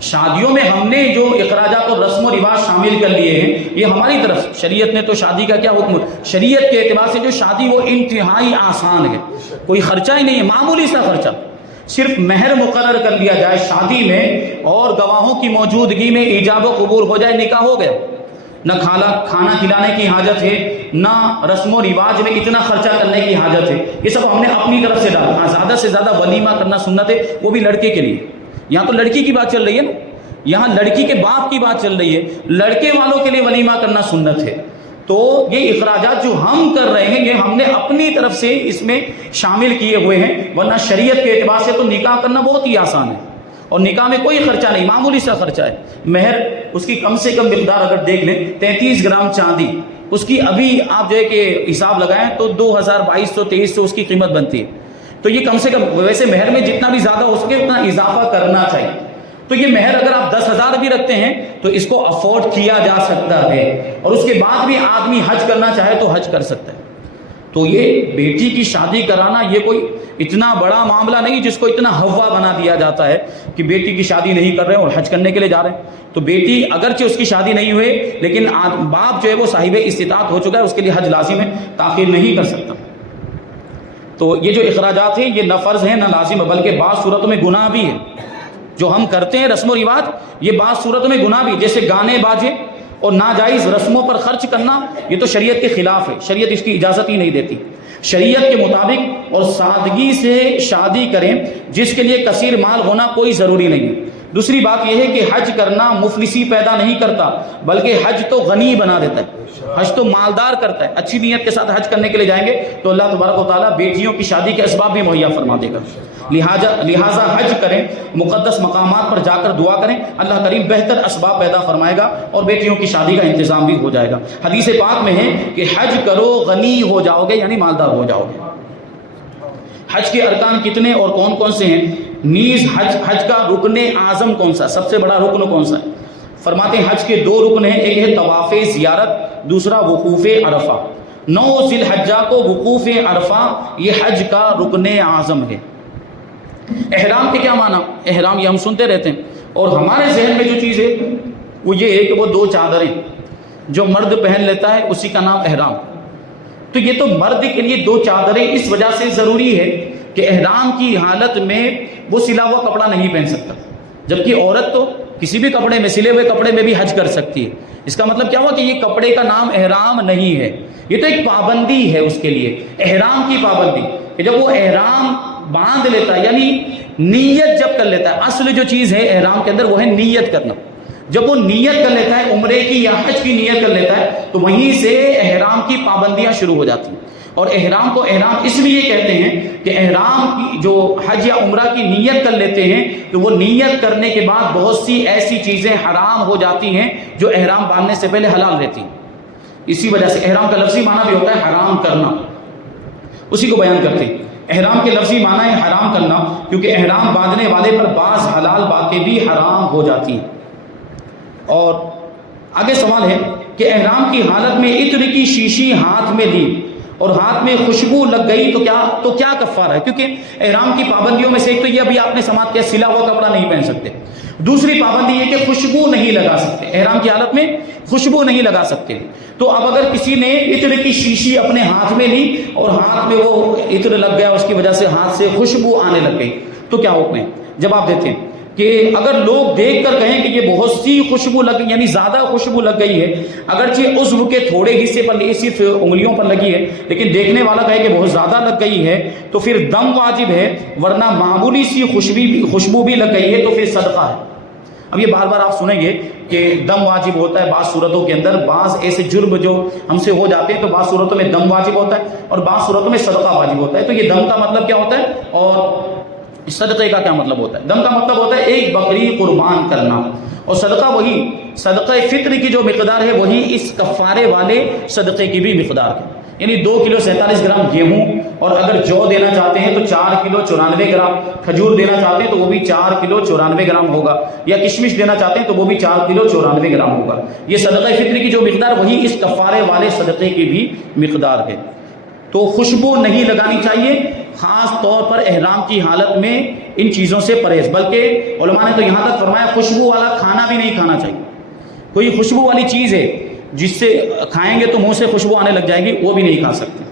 شادیوں میں ہم نے جو اخراجات اور رسم و رواج شامل کر لیے ہیں یہ ہماری طرف، شریعت نے تو شادی کا کیا حکم، شریعت کے اعتبار سے جو شادی وہ انتہائی آسان ہے، کوئی خرچہ ہی نہیں ہے، معمولی سا خرچہ. صرف مہر مقرر کر لیا جائے شادی میں اور گواہوں کی موجودگی میں ایجاب و قبول ہو جائے، نکاح ہو گیا. نہ کھانا کھلانے کی حاجت ہے، نہ رسم و رواج میں اتنا خرچہ کرنے کی حاجت ہے. یہ سب ہم نے اپنی طرف سے ڈالا. زیادہ سے زیادہ ولیمہ کرنا سنت ہے، وہ بھی لڑکے کے لیے. یہاں تو لڑکی کی بات چل رہی ہے نا، یہاں لڑکی کے باپ کی بات چل رہی ہے. لڑکے والوں کے لیے ولیمہ کرنا سنت ہے. تو یہ اخراجات جو ہم کر رہے ہیں یہ ہم نے اپنی طرف سے اس میں شامل کیے ہوئے ہیں، ورنہ شریعت کے اعتبار سے تو نکاح کرنا بہت ہی آسان ہے اور نکاح میں کوئی خرچہ نہیں، معمولی سا خرچہ ہے. مہر اس کی کم سے کم مقدار اگر دیکھ لیں 33 گرام چاندی، اس کی ابھی آپ جو ہے کہ حساب لگائیں تو 2200-2300 اس کی قیمت بنتی ہے. تو یہ کم سے کم، ویسے مہر میں جتنا بھی زیادہ ہو سکے اتنا اضافہ کرنا چاہیے. تو یہ مہر اگر آپ 10,000 بھی رکھتے ہیں تو اس کو افورڈ کیا جا سکتا ہے، اور اس کے بعد بھی آدمی حج کرنا چاہے تو حج کر سکتا ہے. تو یہ بیٹی کی شادی کرانا یہ کوئی اتنا بڑا معاملہ نہیں جس کو اتنا ہوا بنا دیا جاتا ہے کہ بیٹی کی شادی نہیں کر رہے ہیں اور حج کرنے کے لیے جا رہے ہیں. تو بیٹی اگرچہ اس کی شادی نہیں ہوئے لیکن باپ جو ہے وہ صاحب استطاعت ہو چکا ہے، اس کے لیے حج لازم ہے، تاخیر نہیں کر سکتا. تو یہ جو اخراجات ہیں یہ نہ فرض ہیں نہ لازم ہے، بلکہ بعض صورتوں میں گناہ بھی ہے. جو ہم کرتے ہیں رسم و رواج یہ بعض صورتوں میں گناہ بھی، جیسے گانے باجے اور ناجائز رسموں پر خرچ کرنا، یہ تو شریعت کے خلاف ہے، شریعت اس کی اجازت ہی نہیں دیتی. شریعت کے مطابق اور سادگی سے شادی کریں، جس کے لیے کثیر مال ہونا کوئی ضروری نہیں ہے. دوسری بات یہ ہے کہ حج کرنا مفلسی پیدا نہیں کرتا، بلکہ حج تو غنی بنا دیتا ہے، حج تو مالدار کرتا ہے. اچھی نیت کے ساتھ حج کرنے کے لیے جائیں گے تو اللہ تبارک و تعالیٰ بیٹیوں کی شادی کے اسباب بھی مہیا فرما دے گا. لہٰذا حج کریں، مقدس مقامات پر جا کر دعا کریں، اللہ کریم بہتر اسباب پیدا فرمائے گا اور بیٹیوں کی شادی کا انتظام بھی ہو جائے گا. حدیث پاک میں ہے کہ حج کرو غنی ہو جاؤ گے، یعنی مالدار ہو جاؤ گے. حج کے ارکان کتنے اور کون کون سے ہیں؟ نیز حج کا رکن اعظم کون سا، سب سے بڑا رکن کون سا ہے؟ فرماتے ہیں حج کے 2 رکن ہیں، ایک ہے طواف زیارت، دوسرا وقوف عرفہ. 9 ذی الحجہ کو وقوف عرفہ یہ حج کا رکن اعظم ہے. احرام کے کیا معنی؟ احرام یہ ہم سنتے رہتے ہیں اور ہمارے ذہن میں جو چیز ہے وہ یہ ہے کہ وہ 2 چادریں جو مرد پہن لیتا ہے اسی کا نام احرام. تو یہ تو مرد کے لیے 2 چادریں اس وجہ سے ضروری ہے کہ احرام کی حالت میں وہ سلا ہوا کپڑا نہیں پہن سکتا، جبکہ عورت تو کسی بھی کپڑے میں، سلے ہوئے کپڑے میں بھی حج کر سکتی ہے. اس کا مطلب کیا ہوا کہ یہ کپڑے کا نام احرام نہیں ہے، یہ تو ایک پابندی ہے اس کے لیے، احرام کی پابندی. کہ جب وہ احرام باندھ لیتا ہے یعنی نیت جب کر لیتا ہے، اصل جو چیز ہے احرام کے اندر وہ ہے نیت کرنا. جب وہ نیت کر لیتا ہے، عمرے کی یا حج کی نیت کر لیتا ہے، تو وہیں سے احرام کی پابندیاں شروع ہو جاتی ہیں. اور احرام کو احرام اس لیے کہتے ہیں کہ احرام کی جو حج یا عمرہ کی نیت کر لیتے ہیں تو وہ نیت کرنے کے بعد بہت سی ایسی چیزیں حرام ہو جاتی ہیں جو احرام باندھنے سے پہلے حلال رہتی ہیں. اسی وجہ سے احرام کا لفظی معنی بھی ہوتا ہے حرام کرنا، اسی کو بیان کرتے ہیں. احرام کے لفظی معنی ہے حرام کرنا، کیونکہ احرام باندھنے والے پر بعض حلال باتیں بھی حرام ہو جاتی ہیں. اور آگے سوال ہے کہ احرام کی حالت میں عطر کی شیشی ہاتھ میں لی اور ہاتھ میں خوشبو لگ گئی تو کیا کفارہ ہے؟ کیونکہ احرام کی پابندیوں میں سے ایک تو یہ ابھی آپ نے سماعت کیا سلا ہوا کپڑا نہیں پہن سکتے، دوسری پابندی یہ کہ خوشبو نہیں لگا سکتے، احرام کی حالت میں خوشبو نہیں لگا سکتے. تو اب اگر کسی نے عطر کی شیشی اپنے ہاتھ میں لی اور ہاتھ میں وہ عطر لگ گیا، اس کی وجہ سے ہاتھ سے خوشبو آنے لگ گئی، تو کیا حکم ہے؟ جواب دیتے ہیں کہ اگر لوگ دیکھ کر کہیں کہ یہ بہت سی خوشبو لگ گئی، یعنی زیادہ خوشبو لگ گئی ہے، اگرچہ عضو کے تھوڑے حصے پر صرف انگلیوں پر لگی ہے، لیکن دیکھنے والا کہے کہ بہت زیادہ لگ گئی ہے تو پھر دم واجب ہے، ورنہ معمولی سی خوشبو بھی لگ گئی ہے تو پھر صدقہ ہے۔ اب یہ بار بار آپ سنیں گے کہ دم واجب ہوتا ہے بعض صورتوں کے اندر، بعض ایسے جرم جو ہم سے ہو جاتے ہیں تو بعض صورتوں میں دم واجب ہوتا ہے اور بعض صورتوں میں صدقہ واجب ہوتا ہے۔ تو یہ دم کا مطلب کیا ہوتا ہے اور صدقے کا کیا مطلب ہوتا ہے؟ دم کا مطلب ہوتا ہے ایک بکری قربان کرنا، اور صدقہ وہی صدقہ فطر کی جو مقدار ہے وہی اس کفارے والے صدقے کی بھی مقدار ہے، یعنی 2 کلو 47 گرام گیہوں، اور اگر جو دینا چاہتے ہیں تو 4 کلو 94 گرام، کھجور دینا چاہتے ہیں تو وہ بھی 4 کلو 94 گرام ہوگا، یا کشمش دینا چاہتے ہیں تو وہ بھی 4 کلو 94 گرام ہوگا۔ یہ صدقہ فطر کی جو مقدار وہی اس کفارے والے صدقے کی بھی مقدار ہے۔ تو خوشبو نہیں لگانی چاہیے، خاص طور پر احرام کی حالت میں ان چیزوں سے پرہیز، بلکہ علماء نے تو یہاں تک فرمایا خوشبو والا کھانا بھی نہیں کھانا چاہیے۔ کوئی خوشبو والی چیز ہے جس سے کھائیں گے تو منہ سے خوشبو آنے لگ جائے گی، وہ بھی نہیں کھا سکتے۔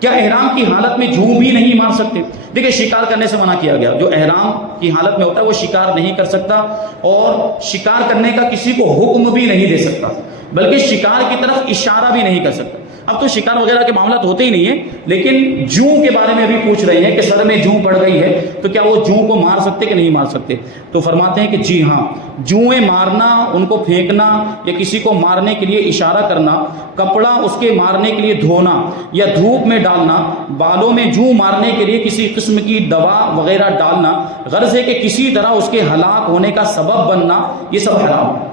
کیا احرام کی حالت میں جوں بھی نہیں مار سکتے؟ دیکھیں شکار کرنے سے منع کیا گیا، جو احرام کی حالت میں ہوتا ہے وہ شکار نہیں کر سکتا، اور شکار کرنے کا کسی کو حکم بھی نہیں دے سکتا، بلکہ شکار کی طرف اشارہ بھی نہیں کر سکتا۔ اب تو شکار وغیرہ کے معاملات ہوتے ہی نہیں ہیں، لیکن جوں کے بارے میں بھی پوچھ رہے ہیں کہ سر میں جوں پڑ گئی ہے تو کیا وہ جوں کو مار سکتے کہ نہیں مار سکتے؟ تو فرماتے ہیں کہ جی ہاں، جوئیں مارنا، ان کو پھینکنا یا کسی کو مارنے کے لیے اشارہ کرنا، کپڑا اس کے مارنے کے لیے دھونا یا دھوپ میں ڈالنا، بالوں میں جوں مارنے کے لیے کسی قسم کی دوا وغیرہ ڈالنا، غرض ہے کہ کسی طرح اس کے ہلاک ہونے کا سبب بننا، یہ سب حرام ہے۔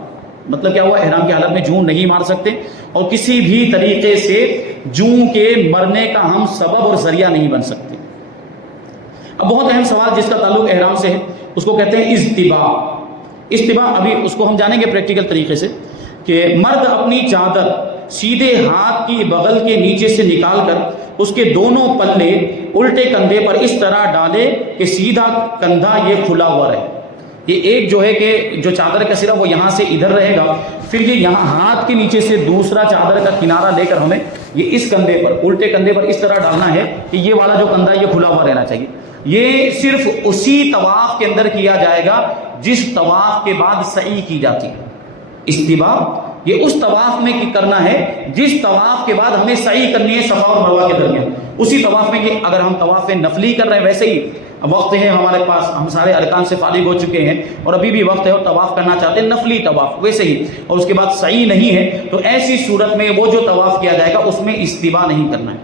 مطلب کیا ہوا؟ احرام کی حالت میں جوں نہیں مار سکتے، اور کسی بھی طریقے سے جوں کے مرنے کا ہم سبب اور ذریعہ نہیں بن سکتے۔ اب بہت اہم سوال جس کا تعلق احرام سے ہے، اس کو کہتے ہیں اجتباء۔ اجتباء ابھی اس کو ہم جانیں گے پریکٹیکل طریقے سے، کہ مرد اپنی چادر سیدھے ہاتھ کی بغل کے نیچے سے نکال کر اس کے دونوں پلے الٹے کندھے پر اس طرح ڈالے کہ سیدھا کندھا یہ کھلا ہوا رہے۔ یہ ایک جو ہے کہ جو چادر کا سرا وہ یہاں سے ادھر رہے گا، پھر یہ یہاں ہاتھ کے نیچے سے دوسرا چادر کا کنارہ لے کر ہمیں یہ اس کندھے پر الٹے کندھے پر اس طرح ڈالنا ہے کہ یہ والا جو کندھا یہ کھلا ہوا رہنا چاہیے۔ یہ صرف اسی طواف کے اندر کیا جائے گا جس طواف کے بعد سعی کی جاتی ہے۔ استباء یہ اس طواف میں کرنا ہے جس طواف کے بعد ہمیں سعی کرنی ہے صفا اور مروہ کے درمیان، اسی طواف میں۔ کہ اگر ہم طواف نفلی کر رہے ہیں، ویسے ہی وقت ہے ہمارے پاس، ہم سارے ارکان سے فارغ ہو چکے ہیں اور ابھی بھی وقت ہے اور طواف کرنا چاہتے ہیں نفلی طواف ویسے ہی، اور اس کے بعد سعی نہیں ہے، تو ایسی صورت میں وہ جو طواف کیا جائے گا اس میں استباء نہیں کرنا ہے۔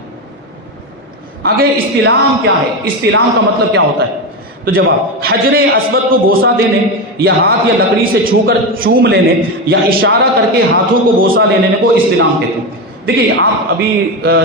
آگے استلام کیا ہے؟ استلام کا مطلب کیا ہوتا ہے؟ تو جواب، حجر اسود کو بوسہ دینے یا ہاتھ یا لکڑی سے چھو کر چوم لینے یا اشارہ کر کے ہاتھوں کو بوسہ لینے کو استلام کہتے ہیں۔ دیکھیے آپ ابھی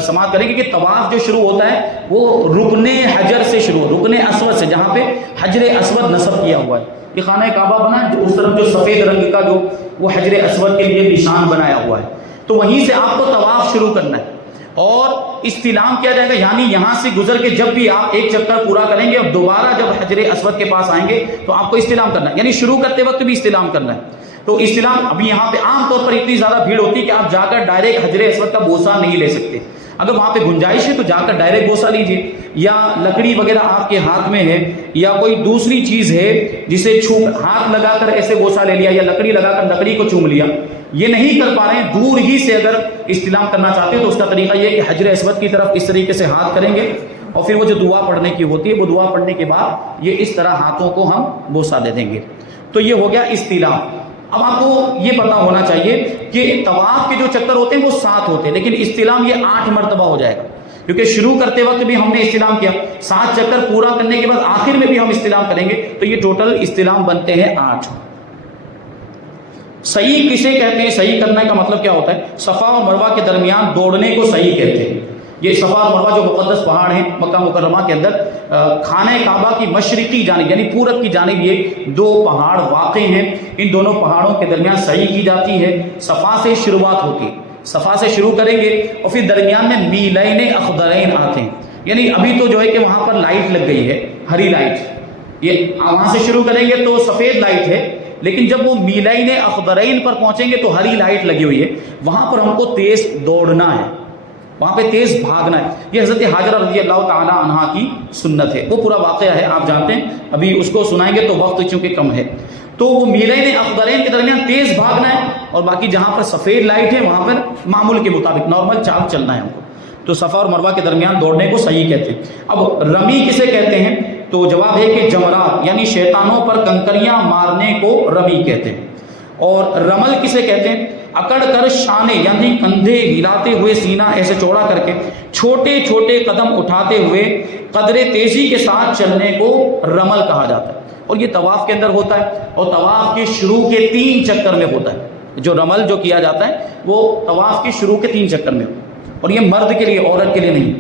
سماعت کریں گے کہ طواف جو شروع ہوتا ہے وہ رکن حجر سے شروع، رکن اسود سے، جہاں پہ حجر اسود نصب کیا ہوا ہے۔ یہ خانہ کعبہ بنا ہے، جو اس طرف جو سفید رنگ کا جو وہ حجر اسود کے لیے نشان بنایا ہوا ہے، تو وہیں سے آپ کو طواف شروع کرنا ہے اور استلام کیا جائے گا، یعنی یہاں سے گزر کے جب بھی آپ ایک چکر پورا کریں گے اور دوبارہ جب حجر اسود کے پاس آئیں گے تو آپ کو استلام کرنا ہے، یعنی شروع کرتے وقت بھی استلام کرنا ہے۔ تو استلام ابھی یہاں پہ عام طور پر اتنی زیادہ بھیڑ ہوتی ہے کہ آپ جا کر ڈائریکٹ حجر اسود کا بوسہ نہیں لے سکتے۔ اگر وہاں پہ گنجائش ہے تو جا کر ڈائریکٹ بوسہ لیجیے، یا لکڑی وغیرہ آپ کے ہاتھ میں ہے یا کوئی دوسری چیز ہے جسے ہاتھ لگا کر ایسے بوسہ لے لیا، یا لکڑی لگا کر لکڑی کو چوم لیا، یہ نہیں کر پا رہے ہیں، دور ہی سے اگر استلام کرنا چاہتے ہیں تو اس کا طریقہ یہ ہے کہ حجر اسود کی طرف اس طریقے سے ہاتھ کریں گے، اور پھر وہ جو دعا پڑھنے کی ہوتی ہے وہ دعا پڑھنے کے بعد یہ اس طرح ہاتھوں کو ہم بوسہ دے دیں گے۔ تو یہ ہو گیا استلام۔ اب آپ کو یہ پتا ہونا چاہیے کہ طواف کے جو چکر ہوتے ہیں وہ 7 ہوتے ہیں، لیکن استلام یہ 8 مرتبہ ہو جائے گا، کیونکہ شروع کرتے وقت بھی ہم نے استلام کیا، 7 چکر پورا کرنے کے بعد آخر میں بھی ہم استلام کریں گے، تو یہ ٹوٹل استلام بنتے ہیں 8۔ صحیح کسے کہتے ہیں؟ صحیح کرنے کا مطلب کیا ہوتا ہے؟ صفا اور مروہ کے درمیان دوڑنے کو صحیح کہتے ہیں۔ یہ صفا اور مروہ جو مقدس پہاڑ ہیں مکہ مکرمہ کے اندر، خانہ کعبہ کی مشرقی جانب یعنی پورب کی جانب یہ 2 پہاڑ واقع ہیں، ان دونوں پہاڑوں کے درمیان سعی کی جاتی ہے، صفا سے شروعات ہوتی ہے، صفا سے شروع کریں گے اور پھر درمیان میں میلین اخضرین آتے ہیں، یعنی ابھی تو جو ہے کہ وہاں پر لائٹ لگ گئی ہے، ہری لائٹ، یہ وہاں سے شروع کریں گے تو سفید لائٹ ہے، لیکن جب وہ میلین اخضرین پر پہنچیں گے تو ہری لائٹ لگی ہوئی ہے، وہاں پر ہم کو تیز دوڑنا ہے، وہاں پہ تیز بھاگنا ہے. یہ حضرت حاجرہ رضی اللہ تعالی عنہا کی سنت ہے. وہ پورا واقعہ ہے، آپ جانتے ہیں، ابھی اس کو سنائیں گے تو وقت چونکہ کم ہے. تو وہ میلین اخضرین کے درمیان تیز بھاگنا ہے، اور باقی جہاں پر سفید لائٹ ہے وہاں پر معمول کے مطابق نارمل چال چلنا ہے ہم کو. تو صفا اور مروہ کے درمیان دوڑنے کو صحیح کہتے ہیں. اب رمی کسے کہتے ہیں؟ تو جواب ہے کہ جمرات یعنی شیطانوں پر کنکریاں مارنے کو رمی کہتے ہیں. اور رمل کسے کہتے ہیں؟ اکڑ کر شانے یعنی کندھے ہلاتے ہوئے سینہ ایسے چوڑا کر کے چھوٹے چھوٹے قدم اٹھاتے ہوئے قدر تیزی کے ساتھ چلنے کو رمل کہا جاتا ہے. اور یہ طواف کے اندر ہوتا ہے، اور طواف کے شروع کے 3 چکر میں ہوتا ہے. جو رمل جو کیا جاتا ہے وہ طواف کے شروع کے 3 چکر میں ہوتا ہے، اور یہ مرد کے لیے، عورت کے لیے نہیں.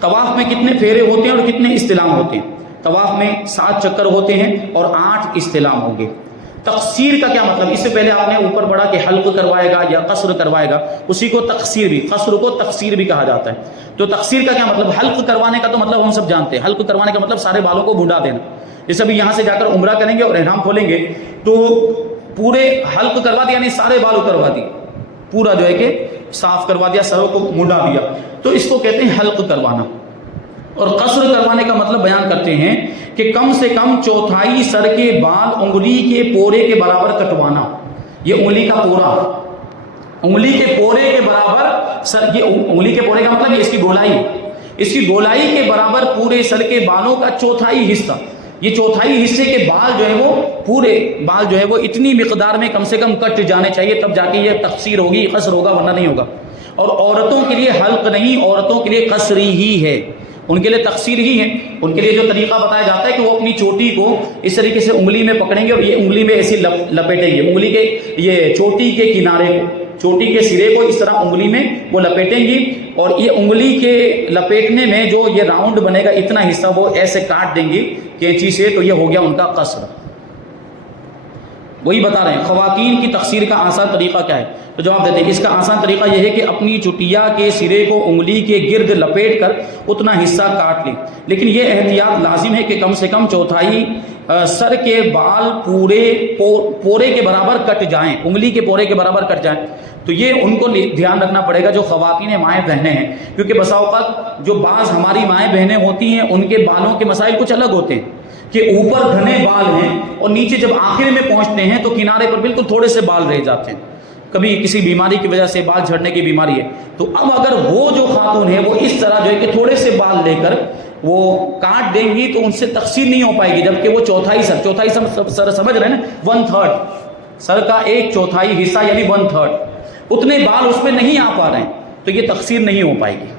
طواف میں کتنے پھیرے ہوتے ہیں اور کتنے استلام ہوتے ہیں؟ طواف میں 7 چکر ہوتے ہیں اور 8 استلام ہوں گے. تقصیر کا کیا مطلب؟ اس سے پہلے آپ نے اوپر پڑھا کہ حلق کروائے گا یا قصر کروائے گا، اسی کو تقصیر بھی، قصر کو تقصیر بھی کہا جاتا ہے. تو تقصیر کا کیا مطلب؟ حلق کروانے کا تو مطلب ہم سب جانتے ہیں، حلق کروانے کا مطلب سارے بالوں کو بھونڈا دینا. جیسے ابھی یہاں سے جا کر عمرہ کریں گے اور احرام کھولیں گے تو پورے حلق کروا دیا، یعنی سارے بال اتروا دیے، پورا جو ہے کہ صاف کروا دیا، سروں کو منڈا دیا، تو اس کو کہتے ہیں حلق کروانا. اور قصر کروانے کا مطلب بیان کرتے ہیں کہ کم سے کم 1/4 سر کے بال انگلی کے پورے کے برابر کٹوانا. یہ انگلی کا پورا، انگلی کے پورے کے برابر سر، یہ انگلی کے پورے کا مطلب اس کی گولائی، اس کی گولائی کے برابر پورے سر کے بالوں کا 1/4 حصہ، یہ 1/4 حصے کے بال جو ہے وہ پورے بال جو ہے وہ اتنی مقدار میں کم سے کم کٹ جانے چاہیے، تب جا کے یہ تقصیر ہوگی، قصر ہوگا، ورنہ نہیں ہوگا. اور عورتوں کے لیے حلق نہیں، عورتوں کے لیے قصری ہی ہے، ان کے لیے تقصیر ہی ہے. ان کے لیے جو طریقہ بتایا جاتا ہے کہ وہ اپنی چوٹی کو اس طریقے سے انگلی میں پکڑیں گے اور یہ انگلی میں ایسی لپیٹیں گے، انگلی کے یہ چوٹی کے کنارے کو، چوٹی کے سرے کو اس طرح انگلی میں وہ لپیٹیں گی، اور یہ انگلی کے لپیٹنے میں جو یہ راؤنڈ بنے گا اتنا حصہ وہ ایسے کاٹ دیں گی کینچی سے، تو یہ ہو گیا ان کا قصر. وہی بتا رہے ہیں خواتین کی تقصیر کا آسان طریقہ کیا ہے. تو جواب دیتے ہیں اس کا آسان طریقہ یہ ہے کہ اپنی چٹیا کے سرے کو انگلی کے گرد لپیٹ کر اتنا حصہ کاٹ لیں، لیکن یہ احتیاط لازم ہے کہ کم سے کم 1/4 سر کے بال پورے کے برابر کٹ جائیں، انگلی کے پورے کے برابر کٹ جائیں. تو یہ ان کو دھیان رکھنا پڑے گا جو خواتین مائیں بہنیں ہیں، کیونکہ بسا اوقات جو بعض ہماری مائیں بہنیں ہوتی ہیں ان کے بالوں کے مسائل کچھ الگ ہوتے ہیں کہ اوپر گھنے بال ہیں اور نیچے جب آخر میں پہنچتے ہیں تو کنارے پر بالکل تھوڑے سے بال رہ جاتے ہیں، کبھی کسی بیماری کی وجہ سے بال جھڑنے کی بیماری ہے. تو اب اگر وہ جو خاتون ہے وہ اس طرح جو ہے کہ تھوڑے سے بال لے کر وہ کاٹ دیں گی تو ان سے تقصیر نہیں ہو پائے گی، جبکہ وہ 1/4 سر سمجھ رہے ہیں نا، 1/3 سر کا 1/4 حصہ یعنی 1/3 اتنے بال اس میں نہیں آ پا رہے ہیں، تو یہ تقصیر نہیں ہو پائے گی.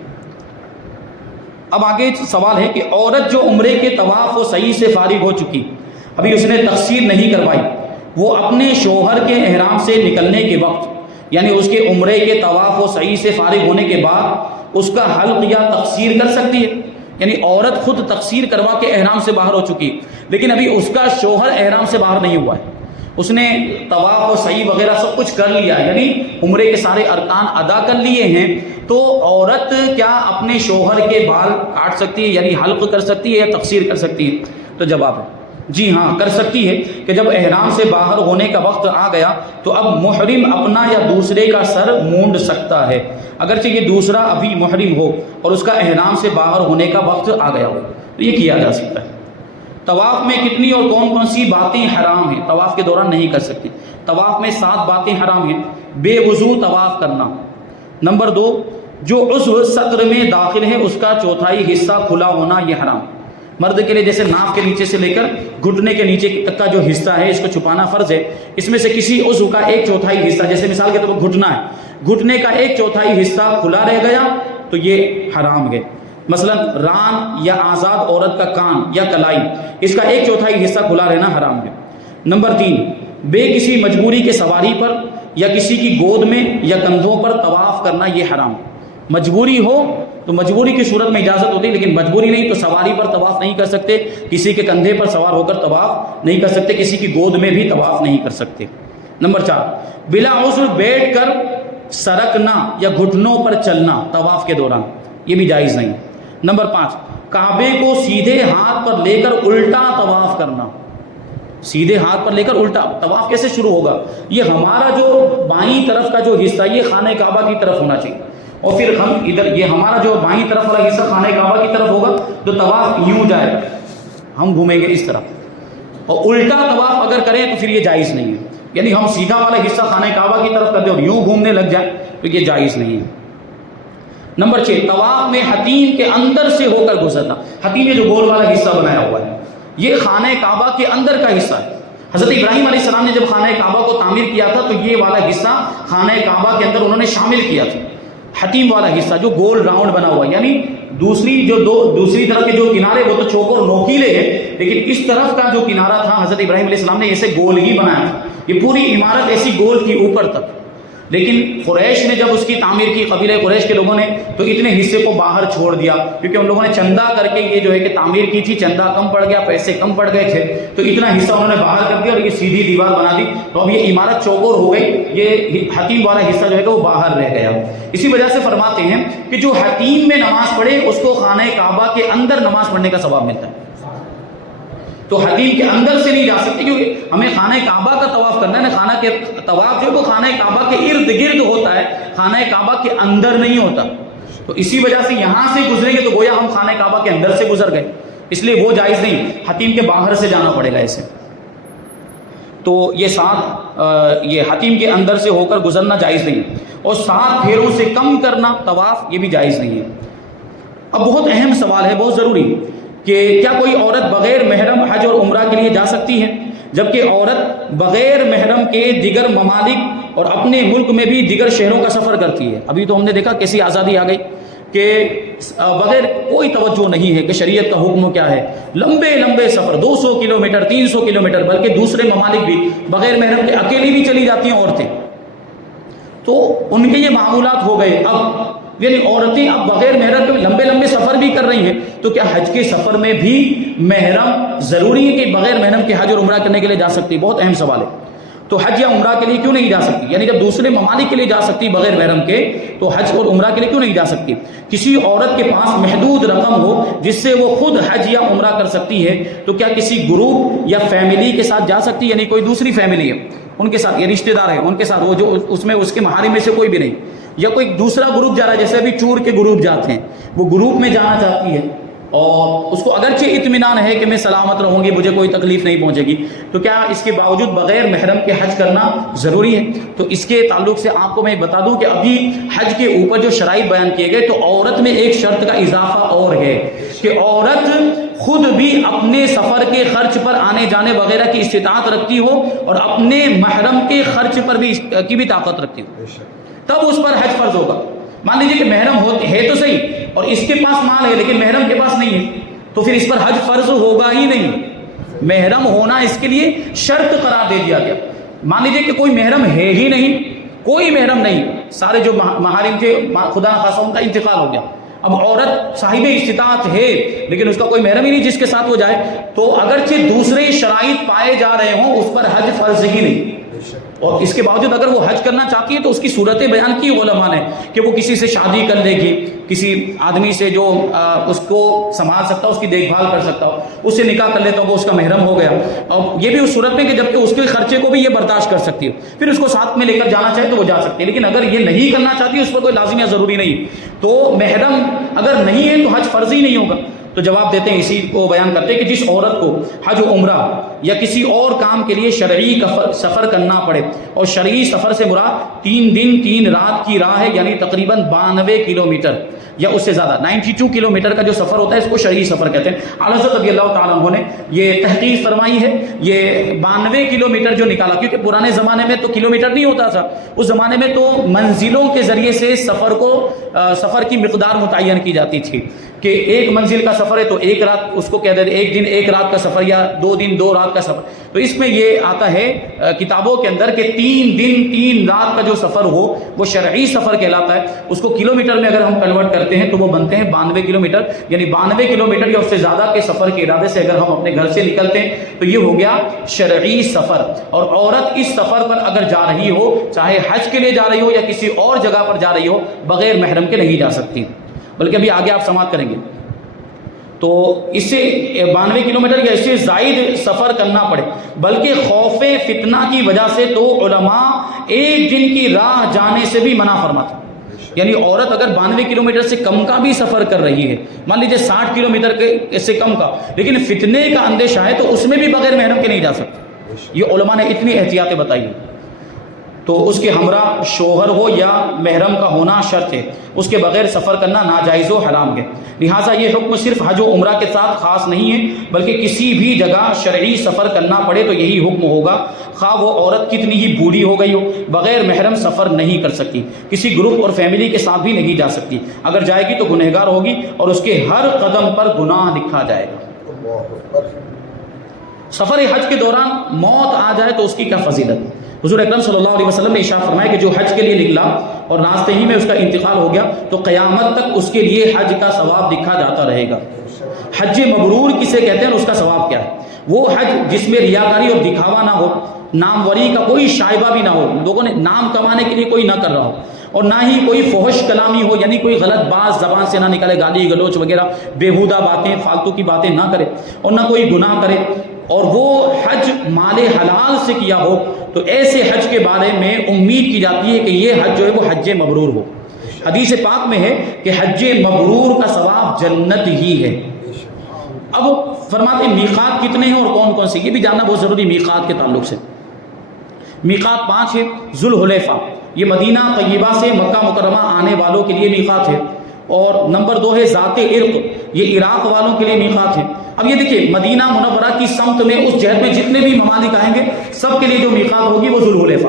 اب آگے سوال ہے کہ عورت جو عمرے کے طواف و سعی سے فارغ ہو چکی، ابھی اس نے تقصیر نہیں کروائی، وہ اپنے شوہر کے احرام سے نکلنے کے وقت یعنی اس کے عمرے کے طواف و سعی سے فارغ ہونے کے بعد اس کا حلق یا تقصیر کر سکتی ہے. یعنی عورت خود تقصیر کروا کے احرام سے باہر ہو چکی، لیکن ابھی اس کا شوہر احرام سے باہر نہیں ہوا ہے، اس نے طواف و سعی وغیرہ سب کچھ کر لیا، یعنی عمرے کے سارے ارکان ادا کر لیے ہیں. تو عورت کیا اپنے شوہر کے بال کاٹ سکتی ہے، یعنی حلق کر سکتی ہے یا تقصیر کر سکتی ہے؟ تو جواب ہے جی ہاں، کر سکتی ہے کہ جب احرام سے باہر ہونے کا وقت آ گیا تو اب محرم اپنا یا دوسرے کا سر مونڈ سکتا ہے، اگرچہ یہ دوسرا ابھی محرم ہو اور اس کا احرام سے باہر ہونے کا وقت آ گیا ہو، تو یہ کیا جا سکتا ہے. طواف میں کتنی اور کون کون سی باتیں حرام ہیں؟ طواف کے دوران نہیں کر سکتی. طواف میں 7 باتیں حرام ہیں. بے وضو طواف کرنا. نمبر 2، جو عضو سطر میں داخل ہے اس کا 1/4 حصہ کھلا ہونا، یہ حرام. مرد کے لیے جیسے ناف کے نیچے سے لے کر گھٹنے کے نیچے تک کا جو حصہ ہے اس کو چھپانا فرض ہے، اس میں سے کسی عضو کا 1/4 حصہ، جیسے مثال کے طور پر گھٹنا ہے، گھٹنے کا 1/4 حصہ کھلا رہ گیا تو یہ حرام ہے. مثلا ران یا آزاد عورت کا کان یا کلائی، اس کا 1/4 حصہ کھلا رہنا حرام ہے. نمبر 3، بے کسی مجبوری کے سواری پر یا کسی کی گود میں یا کندھوں پر طواف کرنا، یہ حرام. مجبوری ہو تو مجبوری کی صورت میں اجازت ہوتی ہے، لیکن مجبوری نہیں تو سواری پر طواف نہیں کر سکتے، کسی کے کندھے پر سوار ہو کر طواف نہیں کر سکتے، کسی کی گود میں بھی طواف نہیں کر سکتے. نمبر 4، بلا عذر بیٹھ کر سرکنا یا گھٹنوں پر چلنا طواف کے دوران، یہ بھی جائز نہیں. نمبر 5، کعبے کو سیدھے ہاتھ پر لے کر الٹا طواف کرنا. سیدھے ہاتھ پر لے کر الٹا طواف کیسے شروع ہوگا؟ یہ ہمارا جو بائیں طرف کا جو حصہ یہ خانہ کعبہ کی طرف ہونا چاہیے، اور پھر ہم ادھر یہ ہمارا جو بائیں طرف والا حصہ خانہ کعبہ کی طرف ہوگا تو طواف یوں جائے گا، ہم گھومیں گے اس طرح، اور الٹا طواف اگر کریں تو پھر یہ جائز نہیں ہے، یعنی ہم سیدھا والا حصہ خانہ کعبہ کی طرف کرتے اور یوں گھومنے لگ جائیں تو یہ جائز نہیں ہے۔ نمبر 6، طواف میں حتیم کے اندر سے ہو کر گزرنا۔ حتیم یہ جو گول والا حصہ بنایا ہوا ہے یہ خانہ کعبہ کے اندر کا حصہ ہے۔ حضرت ابراہیم علیہ السلام نے جب خانہ کعبہ کو تعمیر کیا تھا تو یہ والا حصہ خانہ کعبہ کے اندر انہوں نے شامل کیا تھا، حتیم والا حصہ جو گول راؤنڈ بنا ہوا ہے، یعنی دوسری طرف کے جو کنارے وہ تو چوکور نوکیلے ہیں، لیکن اس طرف کا جو کنارہ تھا حضرت ابراہیم علیہ السلام نے اسے گول ہی بنایا تھا، یہ پوری عمارت ایسی گول تھی اوپر تک۔ لیکن قریش نے جب اس کی تعمیر کی، قبیلہ قریش کے لوگوں نے، تو اتنے حصے کو باہر چھوڑ دیا، کیونکہ ان لوگوں نے چندہ کر کے یہ جو ہے کہ تعمیر کی تھی، چندہ کم پڑ گیا، پیسے کم پڑ گئے تھے، تو اتنا حصہ انہوں نے باہر کر دیا اور یہ سیدھی دیوار بنا دی، تو اب یہ عمارت چوکور ہو گئی، یہ حتیم والا حصہ جو ہے کہ وہ باہر رہ گیا۔ اسی وجہ سے فرماتے ہیں کہ جو حتیم میں نماز پڑھے اس کو خانہ کعبہ کے اندر نماز پڑھنے کا ثواب ملتا ہے۔ تو حتیم کے اندر سے نہیں جا سکتے، کیونکہ ہمیں خانہ کعبہ کا طواف کرنا ہے نا، خانہ کے طواف جو ہے وہ خانہ کعبہ کے ارد گرد ہوتا ہے، خانہ کعبہ کے اندر نہیں ہوتا، تو اسی وجہ سے یہاں سے گزریں گے تو گویا ہم خانہ کعبہ کے اندر سے گزر گئے، اس لیے وہ جائز نہیں، حتیم کے باہر سے جانا پڑے گا اسے۔ تو یہ حتیم کے اندر سے ہو کر گزرنا جائز نہیں ہے، اور 7 پھیروں سے کم کرنا طواف یہ بھی جائز نہیں ہے۔ اب بہت اہم سوال ہے، بہت ضروری، کہ کیا کوئی عورت بغیر محرم حج اور عمرہ کے لیے جا سکتی ہے، جبکہ عورت بغیر محرم کے دیگر ممالک اور اپنے ملک میں بھی دیگر شہروں کا سفر کرتی ہے؟ ابھی تو ہم نے دیکھا کیسی آزادی آ گئی کہ بغیر کوئی توجہ نہیں ہے کہ شریعت کا حکم کیا ہے، لمبے لمبے سفر 200 کلومیٹر 300 کلومیٹر، بلکہ دوسرے ممالک بھی بغیر محرم کے اکیلی بھی چلی جاتی ہیں عورتیں، تو ان کے یہ معمولات ہو گئے۔ اب یعنی عورتیں اب بغیر محرم کے لمبے لمبے سفر بھی کر رہی ہیں، تو کیا حج کے سفر میں بھی محرم ضروری ہے کہ بغیر محرم کے حج اور عمرہ کرنے کے لیے جا سکتی؟ بہت اہم سوال ہے۔ تو حج یا عمرہ کے لیے کیوں نہیں جا سکتی؟ یعنی جب دوسرے ممالک کے لیے جا سکتی بغیر محرم کے، تو حج اور عمرہ کے لیے کیوں نہیں جا سکتی؟ کسی عورت کے پاس محدود رقم ہو جس سے وہ خود حج یا عمرہ کر سکتی ہے، تو کیا کسی گروپ یا فیملی کے ساتھ جا سکتی؟ یعنی کوئی دوسری فیملی ہے ان کے ساتھ، یہ رشتہ دار ہے ان کے ساتھ، وہ جو اس میں اس کے محارم میں سے کوئی بھی نہیں، یا کوئی دوسرا گروپ جا رہا ہے، جیسے ابھی ٹور کے گروپ جاتے ہیں، وہ گروپ میں جانا چاہتی ہے اور اس کو اگرچہ اطمینان ہے کہ میں سلامت رہوں گی، مجھے کوئی تکلیف نہیں پہنچے گی، تو کیا اس کے باوجود بغیر محرم کے حج کرنا ضروری ہے؟ تو اس کے تعلق سے آپ کو میں بتا دوں کہ ابھی حج کے اوپر جو شرائط بیان کیے گئے، تو عورت میں ایک شرط کا اضافہ اور ہے کہ عورت خود بھی اپنے سفر کے خرچ پر آنے جانے وغیرہ کی استطاعت رکھتی ہو اور اپنے محرم کے خرچ پر بھی کی بھی طاقت رکھتی ہو، تب اس پر حج فرض ہوگا۔ مان لیجیے کہ محرم ہے تو صحیح اور اس کے پاس مال ہے لیکن محرم کے پاس نہیں ہے، تو پھر اس پر حج فرض ہوگا ہی نہیں، محرم ہونا اس کے لیے شرط قرار دے دیا گیا۔ مان لیجیے کہ کوئی محرم ہے ہی نہیں، کوئی محرم نہیں، سارے جو محارم تھے خدا نخواستہ ان کا انتقال ہو گیا، اب عورت صاحب استطاعت ہے لیکن اس کا کوئی محرم ہی نہیں جس کے ساتھ وہ جائے، تو اگرچہ دوسرے شرائط پائے جا رہے ہوں اس پر حج فرض ہی نہیں، اور اس کے باوجود اگر وہ حج کرنا چاہتی ہے تو اس کی صورتیں بیان کی علماء نے کہ وہ کسی سے شادی کر لے گی، کسی آدمی سے جو اس کو سنبھال سکتا ہو، اس کی دیکھ بھال کر سکتا ہو، اس سے نکاح کر لیتا ہو، وہ اس کا محرم ہو گیا، اور یہ بھی اس صورت میں کہ جبکہ اس کے خرچے کو بھی یہ برداشت کر سکتی ہے، پھر اس کو ساتھ میں لے کر جانا چاہے تو وہ جا سکتی ہے، لیکن اگر یہ نہیں کرنا چاہتی اس پر کوئی لازم یا ضروری نہیں، تو محرم اگر نہیں ہے تو حج فرض ہی نہیں ہوگا۔ تو جواب دیتے ہیں، اسی کو بیان کرتے ہیں کہ جس عورت کو حج و عمرہ یا کسی اور کام کے لیے شرعی سفر کرنا پڑے، اور شرعی سفر سے مراد 3 دن 3 رات کی راہ ہے، یعنی تقریباً 92 کلومیٹر یا اس سے زیادہ 92 کلومیٹر کا جو سفر ہوتا ہے اس کو شرعی سفر کہتے ہیں۔ اعلیٰ حضرت رضی اللہ تعالیٰ عنہ نے یہ تحقیق فرمائی ہے، یہ 92 کلومیٹر جو نکالا، کیونکہ پرانے زمانے میں تو کلومیٹر نہیں ہوتا تھا، اس زمانے میں تو منزلوں کے ذریعے سے سفر کی مقدار متعین کی جاتی تھی، کہ ایک منزل کا سفر ہے تو 1 رات اس کو کہتے ہیں، 1 دن 1 رات کا سفر یا 2 دن 2 رات کا سفر، تو اس میں یہ آتا ہے کتابوں کے اندر کہ 3 دن 3 رات کا جو سفر ہو وہ شرعی سفر کہلاتا ہے۔ اس کو کلومیٹر میں اگر ہم کنورٹ کرتے ہیں تو وہ بنتے ہیں 92 کلومیٹر، یعنی 92 کلومیٹر یا اس سے زیادہ کے سفر کے ارادے سے اگر ہم اپنے گھر سے نکلتے ہیں تو یہ ہو گیا شرعی سفر۔ اور عورت اس سفر پر اگر جا رہی ہو، چاہے حج کے لیے جا رہی ہو یا کسی اور جگہ پر جا رہی ہو، بغیر محرم کے نہیں جا سکتی، بلکہ ابھی آگے آپ سماعت کریں گے۔ تو اس سے 92 کلومیٹر یا اس سے زائد سفر کرنا پڑے، بلکہ خوف فتنہ کی وجہ سے تو علماء 1 دن کی راہ جانے سے بھی منع فرماتے ہیں۔ یعنی عورت اگر 92 کلومیٹر سے کم کا بھی سفر کر رہی ہے، مان لیجیے 60 کلومیٹر سے کم کا، لیکن فتنے کا اندیشہ ہے تو اس میں بھی بغیر محرم کے نہیں جا سکتے. یہ علماء نے اتنی احتیاطیں بتائی ہیں. تو اس کے ہمراہ شوہر ہو یا محرم کا ہونا شرط ہے، اس کے بغیر سفر کرنا ناجائز و حرام ہے. لہٰذا یہ حکم صرف حج و عمرہ کے ساتھ خاص نہیں ہے، بلکہ کسی بھی جگہ شرعی سفر کرنا پڑے تو یہی حکم ہوگا، خواہ وہ عورت کتنی ہی بوڑھی ہو گئی ہو، بغیر محرم سفر نہیں کر سکتی، کسی گروپ اور فیملی کے ساتھ بھی نہیں جا سکتی. اگر جائے گی تو گنہگار ہوگی اور اس کے ہر قدم پر گناہ لکھا جائے گا. سفر حج کے دوران موت آ جائے تو اس کی کیا فضیلت؟ حضور اکرم صلی اللہ علیہ وسلم نے ارشاد فرمایا کہ جو حج کے لیے نکلا اور راستے ہی میں اس کا انتقال ہو گیا تو قیامت تک اس کے لیے حج کا ثواب لکھا جاتا رہے گا. حج مبرور کسے کہتے ہیں اور اس کا ثواب کیا ہے؟ وہ حج جس میں ریاکاری اور دکھاوا نہ ہو، ناموری کا کوئی شائبہ بھی نہ ہو، لوگوں نے نام کمانے کے لیے کوئی نہ کر رہا ہو، اور نہ ہی کوئی فحش کلامی ہو، یعنی کوئی غلط بات زبان سے نہ نکلے، گالی گلوچ وغیرہ بیہودہ باتیں، فالتو کی باتیں نہ کرے، اور نہ کوئی گناہ کرے، اور وہ حج مال حلال سے کیا ہو. تو ایسے حج کے بارے میں امید کی جاتی ہے کہ یہ حج جو ہے وہ حج مبرور ہو. حدیث پاک میں ہے کہ حج مبرور کا ثواب جنت ہی ہے. اب فرماتے ہیں میقات کتنے ہیں اور کون کون سے، یہ بھی جاننا بہت ضروری میقات کے تعلق سے. میقات 5 ہے. ذوالحلیفہ، یہ مدینہ طیبہ سے مکہ مکرمہ آنے والوں کے لیے میقات ہے. اور نمبر 2 ہے ذات عرق، یہ عراق والوں کے لیے میقات ہے. اب یہ دیکھیے مدینہ منورہ کی سمت میں اس جہت میں جتنے بھی ممالک آئیں گے سب کے لیے جو میقات ہوگی وہ ذوالحلیفہ،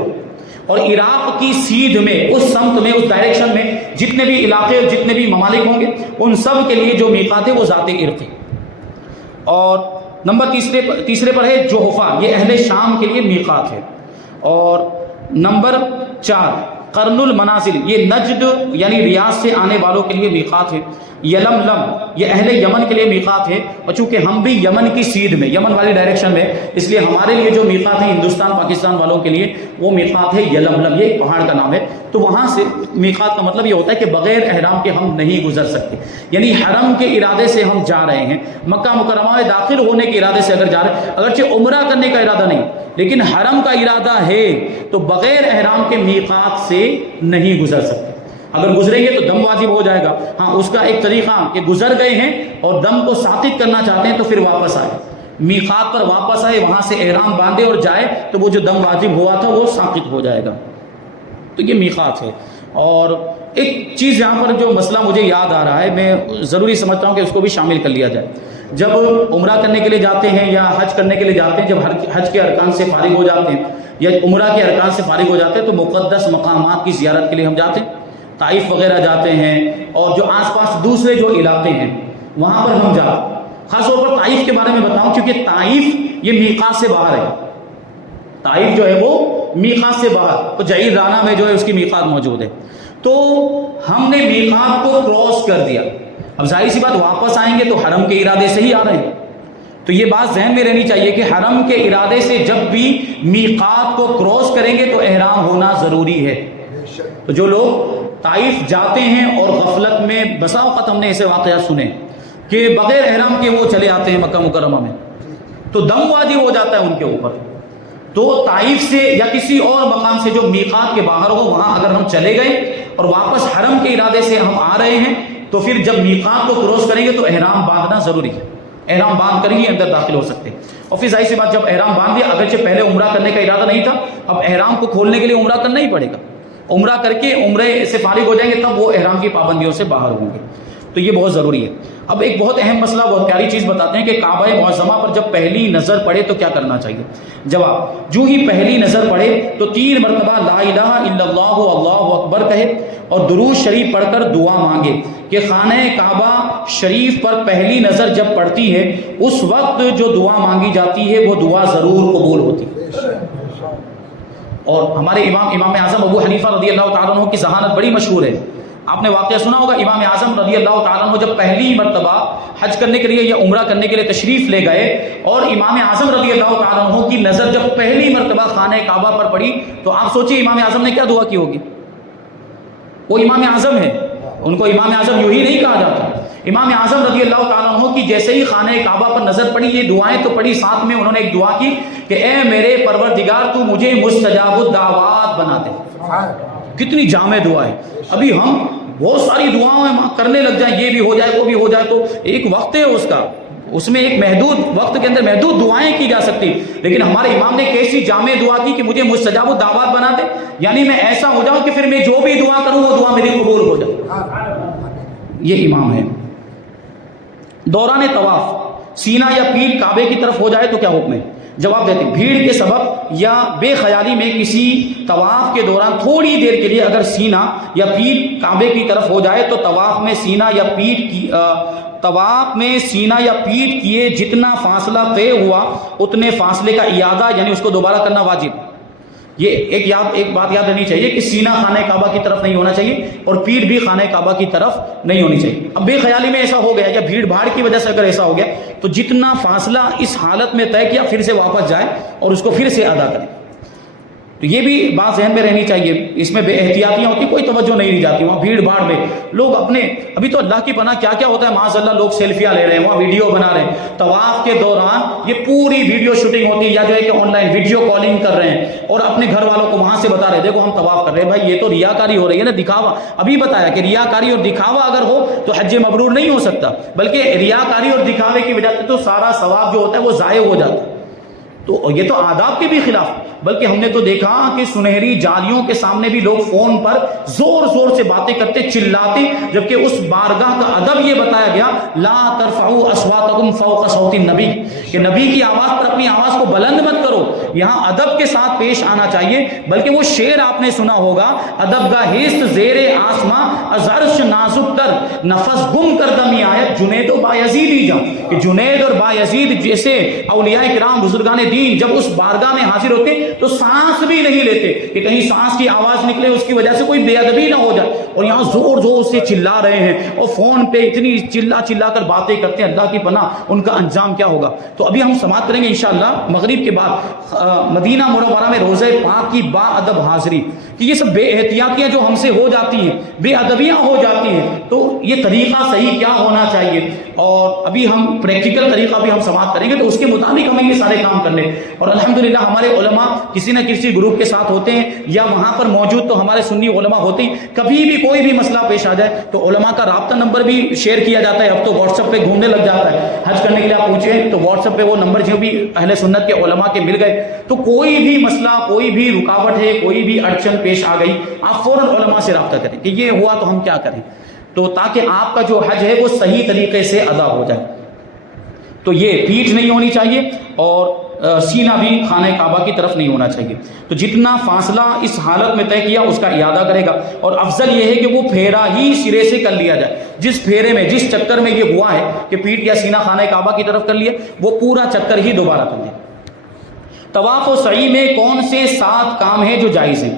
اور عراق کی سیدھ میں اس سمت میں اس ڈائریکشن میں جتنے بھی علاقے اور جتنے بھی ممالک ہوں گے ان سب کے لیے جو میقات ہے وہ ذات عرق ہے. اور نمبر تیسرے پر ہے جوحفہ، یہ اہل شام کے لیے میقات ہے. اور نمبر 4 قرن المنازل، یہ نجد یعنی ریاض سے آنے والوں کے لیے میقات ہے. یلملم، یہ اہل یمن کے لیے میقات ہے، اور چونکہ ہم بھی یمن کی سیدھ میں، یمن والی ڈائریکشن میں، اس لیے ہمارے لیے جو میقات ہے ہندوستان پاکستان والوں کے لیے وہ میقات ہے یلملم، یہ ایک پہاڑ کا نام ہے. تو وہاں سے میقات کا مطلب یہ ہوتا ہے کہ بغیر احرام کے ہم نہیں گزر سکتے، یعنی حرم کے ارادے سے ہم جا رہے ہیں، مکہ مکرمہ میں داخل ہونے کے ارادے سے اگر جا رہے ہیں، اگرچہ عمرہ کرنے کا ارادہ نہیں لیکن حرم کا ارادہ ہے تو بغیر احرام کے میقات سے نہیں گزر سکتے. اگر گزریں گے تو دم واجب ہو جائے گا. ہاں اس کا ایک طریقہ کہ گزر گئے ہیں اور دم کو ساقط کرنا چاہتے ہیں تو پھر واپس آئے، میقات پر واپس آئے، وہاں سے احرام باندھے اور جائے تو وہ جو دم واجب ہوا تھا وہ ساقط ہو جائے گا. تو یہ میقات ہے. اور ایک چیز یہاں پر جو مسئلہ مجھے یاد آ رہا ہے، میں ضروری سمجھتا ہوں کہ اس کو بھی شامل کر لیا جائے. جب عمرہ کرنے کے لیے جاتے ہیں یا حج کرنے کے لیے جاتے ہیں، جب حج کے ارکان سے فارغ ہو جاتے ہیں یا عمرہ کے ارکان سے فارغ ہو جاتے ہیں تو مقدس مقامات کی زیارت کے لیے ہم جاتے ہیں، طائف وغیرہ جاتے ہیں، اور جو آس پاس دوسرے جو علاقے ہیں وہاں پر ہم جاتے ہیں. خاص طور پر طائف کے بارے میں بتاؤں کیونکہ طائف یہ میقات سے باہر ہے. طائف جو ہے وہ میقات سے باہر، جعیر رانہ میں جو ہے اس کی میقات موجود ہے. تو ہم نے میقات کو کراس کر دیا، اب ظاہر سی بات واپس آئیں گے تو حرم کے ارادے سے ہی آ رہے ہیں. تو یہ بات ذہن میں رہنی چاہیے کہ حرم کے ارادے سے جب بھی میقات کو کراس کریں گے تو احرام ہونا ضروری ہے. تو جو لوگ طائف جاتے ہیں اور غفلت میں، بسا اوقات ہم نے ایسے واقعات سنے کہ بغیر احرام کے وہ چلے آتے ہیں مکہ مکرمہ میں تو دم واجب ہو جاتا ہے ان کے اوپر. تو طائف سے یا کسی اور مقام سے جو میقات کے باہر ہو وہاں اگر ہم چلے گئے اور واپس حرم کے ارادے سے ہم آ رہے ہیں تو پھر جب میقات کو کراس کریں گے تو احرام باندھنا ضروری ہے. احرام باندھ کر ہی اندر داخل ہو سکتے ہیں. اور پھر ظاہر سی بات جب احرام باندھ دیا، اگرچہ پہلے عمرہ کرنے کا ارادہ نہیں تھا، اب احرام کو کھولنے کے لیے عمرہ کرنا ہی پڑے گا. عمرہ کر کے عمرے سے فارغ ہو جائیں گے تب وہ احرام کی پابندیوں سے باہر ہوں گے. تو یہ بہت ضروری ہے. اب ایک بہت اہم مسئلہ، بہت پیاری چیز بتاتے ہیں کہ کعبہ معظمہ پر جب پہلی نظر پڑے تو کیا کرنا چاہیے. جواب، جو ہی پہلی نظر پڑے تو 3 مرتبہ لا الہ الا اللہ اللہ اکبر کہے اور درود شریف پڑھ کر دعا مانگے کہ خانہ کعبہ شریف پر پہلی نظر جب پڑتی ہے اس وقت جو دعا مانگی جاتی ہے وہ دعا ضرور قبول ہوتی ہے. اور ہمارے امام اعظم ابو حنیفہ رضی اللہ تعالیٰ عنہ کی ذہانت بڑی مشہور ہے. آپ نے واقعہ سنا ہوگا، امام اعظم رضی اللہ تعالیٰ عنہ جب پہلی مرتبہ حج کرنے کے لیے یا عمرہ کرنے کے لیے تشریف لے گئے اور امام اعظم رضی اللہ تعالیٰ عنہ کی نظر جب پہلی مرتبہ خانہ کعبہ پر پڑی تو آپ سوچیے امام اعظم نے کیا دعا کی ہوگی. وہ امام اعظم ہے، ان کو امام اعظم یوں ہی نہیں کہا جاتا. امام اعظم رضی اللہ تعالیٰ عنہ کی جیسے ہی خانہ کعبہ پر نظر پڑی یہ دعائیں تو پڑھی، ساتھ میں انہوں نے ایک دعا کی کہ اے میرے پروردگار تو مجھے مستجاب الدعوات بنا دے. کتنی جامع دعا ہے. ابھی ہم بہت ساری دعاؤں کرنے لگ جائیں، یہ بھی ہو جائے وہ بھی ہو جائے، تو ایک وقت ہے اس کا، اس میں ایک محدود وقت کے اندر محدود دعائیں کی جا سکتی. لیکن ہمارے امام نے کیسی جامع دعا کی کہ مجھے مستجاب الدعوات بنا دے، یعنی میں ایسا ہو جاؤں کہ پھر میں جو بھی دعا کروں وہ دعا میری قبول ہو جائے. یہ امام ہے. دوران طواف سینہ یا پیٹھ کعبے کی طرف ہو جائے تو کیا حکم ہے؟ جواب دیتے ہیں بھیڑ کے سبب یا بے خیالی میں کسی طواف کے دوران تھوڑی دیر کے لیے اگر سینہ یا پیٹھ کعبے کی طرف ہو جائے تو طواف میں سینہ یا پیٹھ کیے جتنا فاصلہ طے ہوا اتنے فاصلے کا اعادہ یعنی اس کو دوبارہ کرنا واجب. یہ ایک بات یاد رہنی چاہیے کہ سینہ خانہ کعبہ کی طرف نہیں ہونا چاہیے اور پیٹھ بھی خانہ کعبہ کی طرف نہیں ہونی چاہیے. اب بے خیالی میں ایسا ہو گیا یا بھیڑ بھاڑ کی وجہ سے اگر ایسا ہو گیا تو جتنا فاصلہ اس حالت میں طے کیا پھر سے واپس جائے اور اس کو پھر سے ادا کرے. تو یہ بھی بات ذہن میں رہنی چاہیے. اس میں بے احتیاطیاں ہوتی، کوئی توجہ نہیں دی جاتی. وہاں بھیڑ بھاڑ میں لوگ اپنے، ابھی تو اللہ کی پناہ کیا کیا ہوتا ہے معاذ اللہ، لوگ سیلفیاں لے رہے ہیں، وہاں ویڈیو بنا رہے ہیں. طواف کے دوران یہ پوری ویڈیو شوٹنگ ہوتی ہے، یا جو ہے کہ آن لائن ویڈیو کالنگ کر رہے ہیں اور اپنے گھر والوں کو وہاں سے بتا رہے ہیں دیکھو ہم طواف کر رہے ہیں. بھائی یہ تو ریاکاری ہو رہی ہے نا، دکھاوا. ابھی بتایا کہ ریاکاری اور دکھاوا اگر ہو تو حج مبرور نہیں ہو سکتا، بلکہ ریاکاری اور دکھاوے کی وجہ سے تو سارا ثواب جو ہوتا ہے وہ ضائع ہو جاتا ہے. تو یہ تو آداب کے بھی خلاف. بلکہ ہم نے تو دیکھا کہ سنہری جالیوں کے سامنے بھی لوگ فون پر زور زور سے باتیں کرتے، چلاتے، جبکہ اس بارگاہ کا ادب یہ بتایا گیا لا ترفعوا اصواتکم فوق صوت النبی، کہ نبی کی آواز پر اپنی آواز کو بلند مت کرو. یہاں ادب کے ساتھ پیش آنا چاہیے. بلکہ وہ شعر آپ نے سنا ہوگا، ادب گاہست زیر آسماں از عرش نازک تر نفس گم کر دمی آیت جنید و بایزید ہی جا. کہ جنید اور بایزید جیسے اولیاء کرام بزرگان دین جب اس بارگاہ میں حاضر ہوتے تو سانس بھی نہیں لیتے کہ کہیں سانس کی آواز نکلے، اس کی وجہ سے کوئی بے ادبی نہ ہو جائے. اور یہاں زور زور سے چلا رہے ہیں اور فون پہ اتنی چلا کر باتیں کرتے ہیں. اللہ کی پناہ ان کا انجام کیا ہوگا. تو ابھی ہم سماعت کریں گے انشاءاللہ مغرب کے بعد مدینہ منورہ میں روضہ پاک کی با ادب حاضری، کہ یہ سب بے احتیاطیاں جو ہم سے ہو جاتی ہیں، بے ادبیاں ہو جاتی ہیں، تو یہ طریقہ صحیح کیا ہونا چاہیے. اور ابھی ہم پریکٹیکل طریقہ بھی ہم سماعت کریں گے تو اس کے مطابق ہمیں یہ سارے کام کرنے. اور الحمدللہ ہمارے علماء کسی نہ کسی گروپ کے ساتھ ہوتے ہیں یا وہاں پر موجود تو ہمارے سنی علماء ہوتے ہیں. کبھی بھی کوئی بھی مسئلہ پیش آ جائے تو علماء کا رابطہ نمبر بھی شیئر کیا جاتا ہے. اب تو واٹس ایپ پہ گھومنے لگ جاتا ہے. حج کرنے کے لیے آپ پوچھیں تو واٹس ایپ پہ وہ نمبر جو بھی اہل سنت کے علماء کے مل گئے، تو کوئی بھی مسئلہ، کوئی بھی رکاوٹ ہے، کوئی بھی اڑچن پیش آ گئی، آپ فوراً علماء سے رابطہ کریں کہ یہ ہوا تو ہم کیا کریں، تو تاکہ آپ کا جو حج ہے وہ صحیح طریقے سے ادا ہو جائے. تو یہ پیٹھ نہیں ہونی چاہیے اور سینہ بھی خانہ کعبہ کی طرف نہیں ہونا چاہیے. تو جتنا فاصلہ اس حالت میں طے کیا اس کا اعادہ کرے گا. اور افضل یہ ہے کہ وہ پھیرا ہی سرے سے کر لیا جائے. جس پھیرے میں، جس چکر میں یہ ہوا ہے کہ پیٹھ یا سینہ خانہ کعبہ کی طرف کر لیا، وہ پورا چکر ہی دوبارہ کر لیا. طواف و سعی میں کون سے 7 کام ہیں جو جائز ہیں؟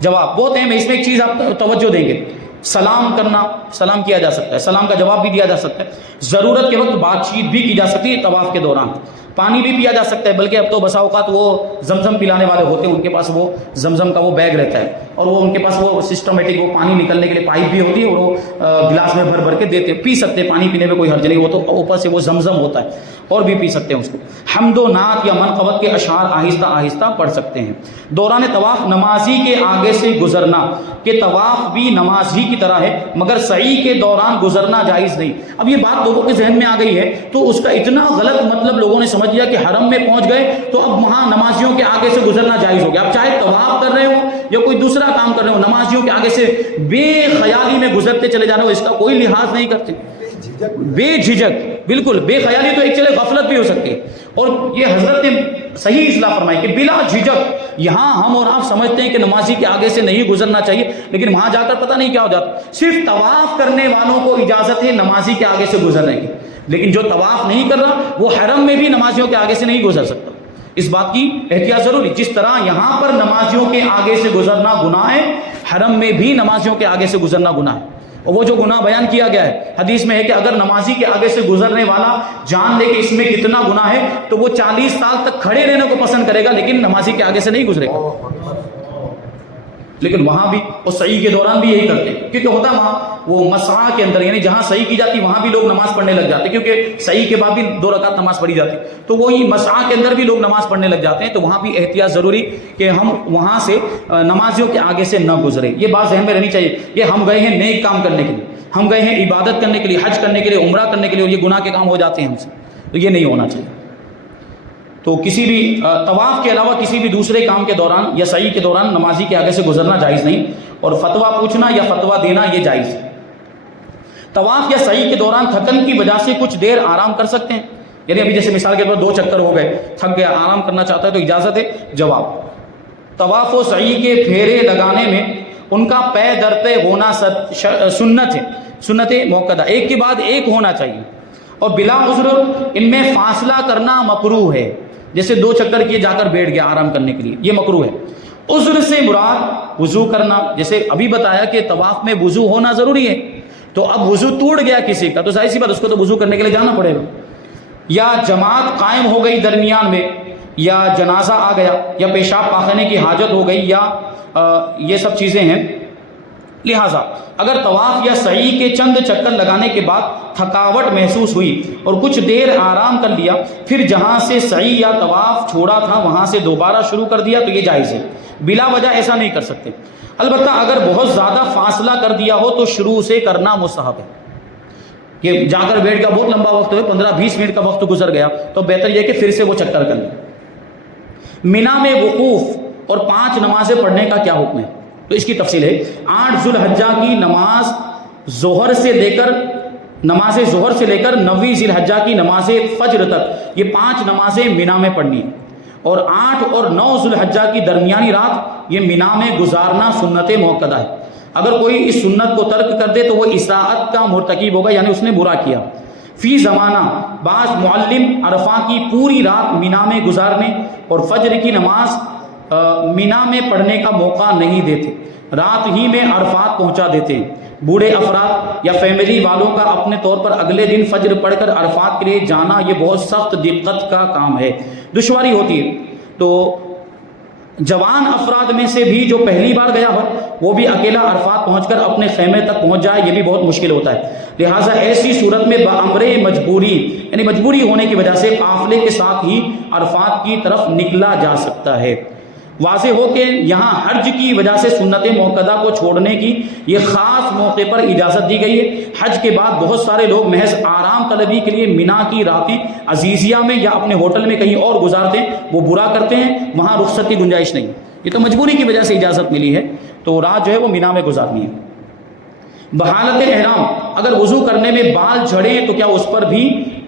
جواب بہت اہم ہے. اس میں ایک چیز آپ توجہ دیں گے، سلام کرنا. سلام کیا جا سکتا ہے، سلام کا جواب بھی دیا جا سکتا ہے. ضرورت کے وقت بات چیت بھی کی جا سکتی ہے طواف کے دوران. پانی بھی پیا جا سکتا ہے، بلکہ اب تو بسا اوقات وہ زمزم پلانے والے ہوتے ہیں، ان کے پاس وہ زمزم کا وہ بیگ رہتا ہے اور وہ ان کے پاس وہ سسٹمیٹک وہ پانی نکلنے کے لیے پائپ بھی ہوتی ہے اور وہ گلاس میں بھر کے دیتے. پی سکتے ہیں، پانی پینے میں کوئی حرج نہیں. وہ تو اوپر سے وہ زمزم ہوتا ہے اور بھی پی سکتے ہیں اس کو. حمد و نعت یا منقبت کے اشعار آہستہ آہستہ پڑھ سکتے ہیں. دوران طواف نمازی کے آگے سے گزرنا، کہ طواف بھی نماز ہی کی طرح ہے مگر سعی کے دوران گزرنا جائز نہیں. اب یہ بات لوگوں کے ذہن میں آ گئی ہے تو اس کا اتنا غلط مطلب لوگوں نے سمجھ لیا کہ حرم میں پہنچ گئے تو اب وہاں نمازیوں کے آگے سے گزرنا جائز ہو گیا. اب چاہے طواف کر رہے ہو یا کوئی دوسرا کام کر رہے ہو، نمازیوں کے آگے سے بے خیالی میں گزرتے چلے جانا، اس کا کوئی لحاظ نہیں کرتے. بے جھجک، بالکل بے خیالی تو ایک چلے غفلت بھی ہو سکتی ہے. اور یہ حضرت نے صحیح اصلاح فرمائی کہ بلا جھجک. یہاں ہم اور آپ سمجھتے ہیں کہ نمازی کے آگے سے نہیں گزرنا چاہیے، لیکن وہاں جا کر پتہ نہیں کیا ہو جاتا. صرف طواف کرنے والوں کو اجازت ہے نمازی کے آگے سے گزرنے کی، لیکن جو طواف نہیں کر رہا وہ حرم میں بھی نمازیوں کے آگے سے نہیں گزر سکتا. اس بات کی احتیاط ضروری. جس طرح یہاں پر نمازیوں کے آگے سے گزرنا گناہ ہے، حرم میں بھی نمازیوں کے آگے سے گزرنا گناہ ہے. اور وہ جو گناہ بیان کیا گیا ہے حدیث میں ہے کہ اگر نمازی کے آگے سے گزرنے والا جان لے کہ اس میں کتنا گناہ ہے تو وہ 40 سال تک کھڑے رہنے کو پسند کرے گا لیکن نمازی کے آگے سے نہیں گزرے گا. لیکن وہاں بھی اور سعی کے دوران بھی یہی کرتے ہیں، کیونکہ ہوتا وہاں وہ مسعی کے اندر، یعنی جہاں سعی کی جاتی وہاں بھی لوگ نماز پڑھنے لگ جاتے ہیں، کیونکہ سعی کے بعد بھی 2 رکعت نماز پڑھی جاتی، تو وہی مسعی کے اندر بھی لوگ نماز پڑھنے لگ جاتے ہیں، تو وہاں بھی احتیاط ضروری کہ ہم وہاں سے نمازیوں کے آگے سے نہ گزرے۔ یہ بات ذہن میں رہنی چاہیے کہ ہم گئے ہیں نیک کام کرنے کے لیے، ہم گئے ہیں عبادت کرنے کے لیے، حج کرنے کے لیے، عمرہ کرنے کے لیے، اور یہ گناہ کے کام ہو جاتے ہیں ہم سے، تو یہ نہیں ہونا چاہیے۔ تو کسی بھی طواف کے علاوہ کسی بھی دوسرے کام کے دوران یا سعی کے دوران نمازی کے آگے سے گزرنا جائز نہیں، اور فتویٰ پوچھنا یا فتویٰ دینا یہ جائز ہے۔ طواف یا سعی کے دوران تھکن کی وجہ سے کچھ دیر آرام کر سکتے ہیں، یعنی ابھی جیسے مثال کے طور پر 2 چکر ہو گئے، تھک گیا، آرام کرنا چاہتا ہے تو اجازت ہے۔ جواب: طواف و سعی کے پھیرے لگانے میں ان کا پے در پے ہونا سنت ہے، سنت موقدہ، ایک کے بعد ایک ہونا چاہیے، اور بلا عذر ان میں فاصلہ کرنا مکروہ ہے، جیسے 2 چکر کیے جا کر بیٹھ گیا آرام کرنے کے لیے، یہ مکروہ ہے۔ عذر سے مراد وضو کرنا، جیسے ابھی بتایا کہ طواف میں وضو ہونا ضروری ہے، تو اب وضو ٹوٹ گیا کسی کا تو ظاہر سی بات اس کو تو وضو کرنے کے لیے جانا پڑے گا، یا جماعت قائم ہو گئی درمیان میں، یا جنازہ آ گیا، یا پیشاب پاخانے کی حاجت ہو گئی، یا یہ سب چیزیں ہیں۔ لہٰذا اگر طواف یا سعی کے چند چکر لگانے کے بعد تھکاوٹ محسوس ہوئی اور کچھ دیر آرام کر لیا، پھر جہاں سے سعی یا طواف چھوڑا تھا وہاں سے دوبارہ شروع کر دیا تو یہ جائز ہے، بلا وجہ ایسا نہیں کر سکتے۔ البتہ اگر بہت زیادہ فاصلہ کر دیا ہو تو شروع سے کرنا مستحب ہے، کہ جا کر بیٹھ کا بہت لمبا وقت ہوئے، 15-20 منٹ کا وقت گزر گیا تو بہتر یہ کہ پھر سے وہ چکر کر لیں۔ مینا میں وقوف اور 5 نمازیں پڑھنے کا کیا حکم ہے؟ تو اس کی تفصیل ہے۔ 8 ذو الحجہ کی نماز ظہر سے لے کر 9 ذی الحجہ کی نماز فجر تک، یہ 5 نمازیں مینا میں پڑھنی ہیں، اور 8 اور 9 ذو الحجہ کی درمیانی رات یہ مینا میں گزارنا سنت موقدہ ہے۔ اگر کوئی اس سنت کو ترک کر دے تو وہ اساءت کا مرتکب ہوگا، یعنی اس نے برا کیا۔ فی زمانہ بعض معلم عرفہ کی پوری رات مینا میں گزارنے اور فجر کی نماز مینا میں پڑھنے کا موقع نہیں دیتے، رات ہی میں عرفات پہنچا دیتے ہیں۔ بوڑھے افراد یا فیملی والوں کا اپنے طور پر اگلے دن فجر پڑھ کر عرفات کے لیے جانا یہ بہت سخت دقت کا کام ہے، دشواری ہوتی ہے۔ تو جوان افراد میں سے بھی جو پہلی بار گیا ہو وہ بھی اکیلا عرفات پہنچ کر اپنے خیمے تک پہنچ جائے، یہ بھی بہت مشکل ہوتا ہے۔ لہٰذا ایسی صورت میں بامر مجبوری، یعنی مجبوری ہونے کی وجہ سے قافلے کے ساتھ ہی عرفات کی طرف نکلا جا سکتا ہے۔ واضح ہو کہ یہاں حج کی وجہ سے سنت موقدہ کو چھوڑنے کی یہ خاص موقع پر اجازت دی گئی ہے۔ حج کے بعد بہت سارے لوگ محض آرام طلبی کے لیے مینا کی راتیں عزیزیہ میں یا اپنے ہوٹل میں کہیں اور گزارتے ہیں، وہ برا کرتے ہیں، وہاں رخصت کی گنجائش نہیں، یہ تو مجبوری کی وجہ سے اجازت ملی ہے، تو رات جو ہے وہ مینا میں گزارنی ہے۔ بحالت احرام اگر وضو کرنے میں بال جھڑے تو کیا اس پر بھی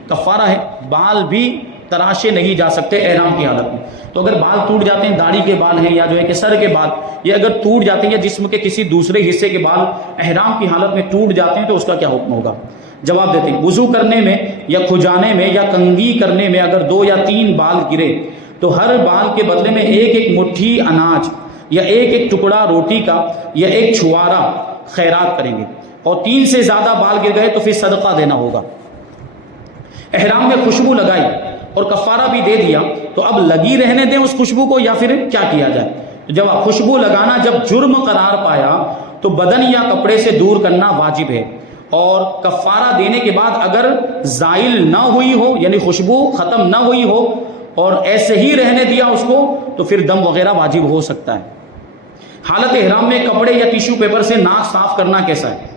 کفارہ ہے؟ بال بھی تراشے نہیں جا سکتے احرام کی حالت میں، تو اگر بال ٹوٹ جاتے ہیں، داڑھی کے بال ہیں یا جو ہے کہ سر کے بال، یہ اگر ٹوٹ جاتے ہیں یا جسم کے کسی دوسرے حصے کے بال احرام کی حالت میں ٹوٹ جاتے ہیں تو اس کا کیا حکم ہوگا؟ جواب دیتے ہیں، وضو کرنے میں یا کھجانے میں یا کنگھی کرنے میں اگر 2 یا 3 بال گرے تو ہر بال کے بدلے میں ایک مٹھی اناج یا ایک ٹکڑا روٹی کا یا ایک چھوارا خیرات کریں گے، اور 3 سے زیادہ بال گر گئے تو پھر صدقہ دینا ہوگا۔ احرام میں خوشبو لگائی اور کفارہ بھی دے دیا تو اب لگی رہنے دیں اس خوشبو کو یا پھر کیا کیا جائے؟ جواب: خوشبو لگانا جب جرم قرار پایا تو بدن یا کپڑے سے دور کرنا واجب ہے، اور کفارہ دینے کے بعد اگر زائل نہ ہوئی ہو، یعنی خوشبو ختم نہ ہوئی ہو اور ایسے ہی رہنے دیا اس کو، تو پھر دم وغیرہ واجب ہو سکتا ہے۔ حالت احرام میں کپڑے یا ٹیشو پیپر سے ناک صاف کرنا کیسا ہے؟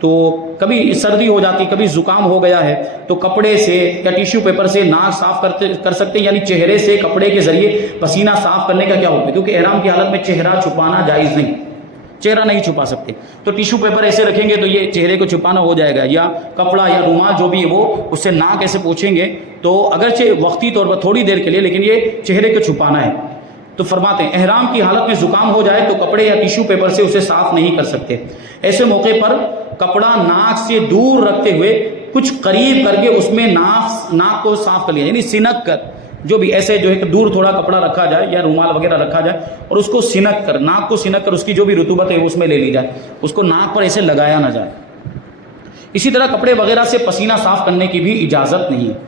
تو کبھی سردی ہو جاتی، کبھی زکام ہو گیا ہے تو کپڑے سے یا ٹیشو پیپر سے ناک صاف کر سکتے ہیں، یعنی چہرے سے کپڑے کے ذریعے پسینہ صاف کرنے کا کیا ہوتا ہے؟ کیونکہ احرام کی حالت میں چہرہ چھپانا جائز نہیں، چہرہ نہیں چھپا سکتے، تو ٹیشو پیپر ایسے رکھیں گے تو یہ چہرے کو چھپانا ہو جائے گا، یا کپڑا یا رومال جو بھی ہے وہ اس سے ناک ایسے پوچھیں گے تو اگرچہ وقتی طور پر تھوڑی دیر کے لیے، لیکن یہ چہرے کو چھپانا ہے۔ تو فرماتے ہیں احرام کی حالت میں زکام ہو جائے تو کپڑے یا ٹیشو پیپر سے اسے صاف نہیں کر سکتے، ایسے موقع پر کپڑا ناک سے دور رکھتے ہوئے کچھ قریب کر کے اس میں ناک کو صاف کر لیا، یعنی سنک کر، جو بھی ایسے جو ہے کہ دور تھوڑا کپڑا رکھا جائے یا رومال وغیرہ رکھا جائے اور اس کو سنک کر، ناک کو سنک کر اس کی جو بھی رطوبت ہے اس میں لے لی جائے، اس کو ناک پر ایسے لگایا نہ جائے۔ اسی طرح کپڑے وغیرہ سے پسینہ صاف کرنے کی بھی اجازت نہیں ہے۔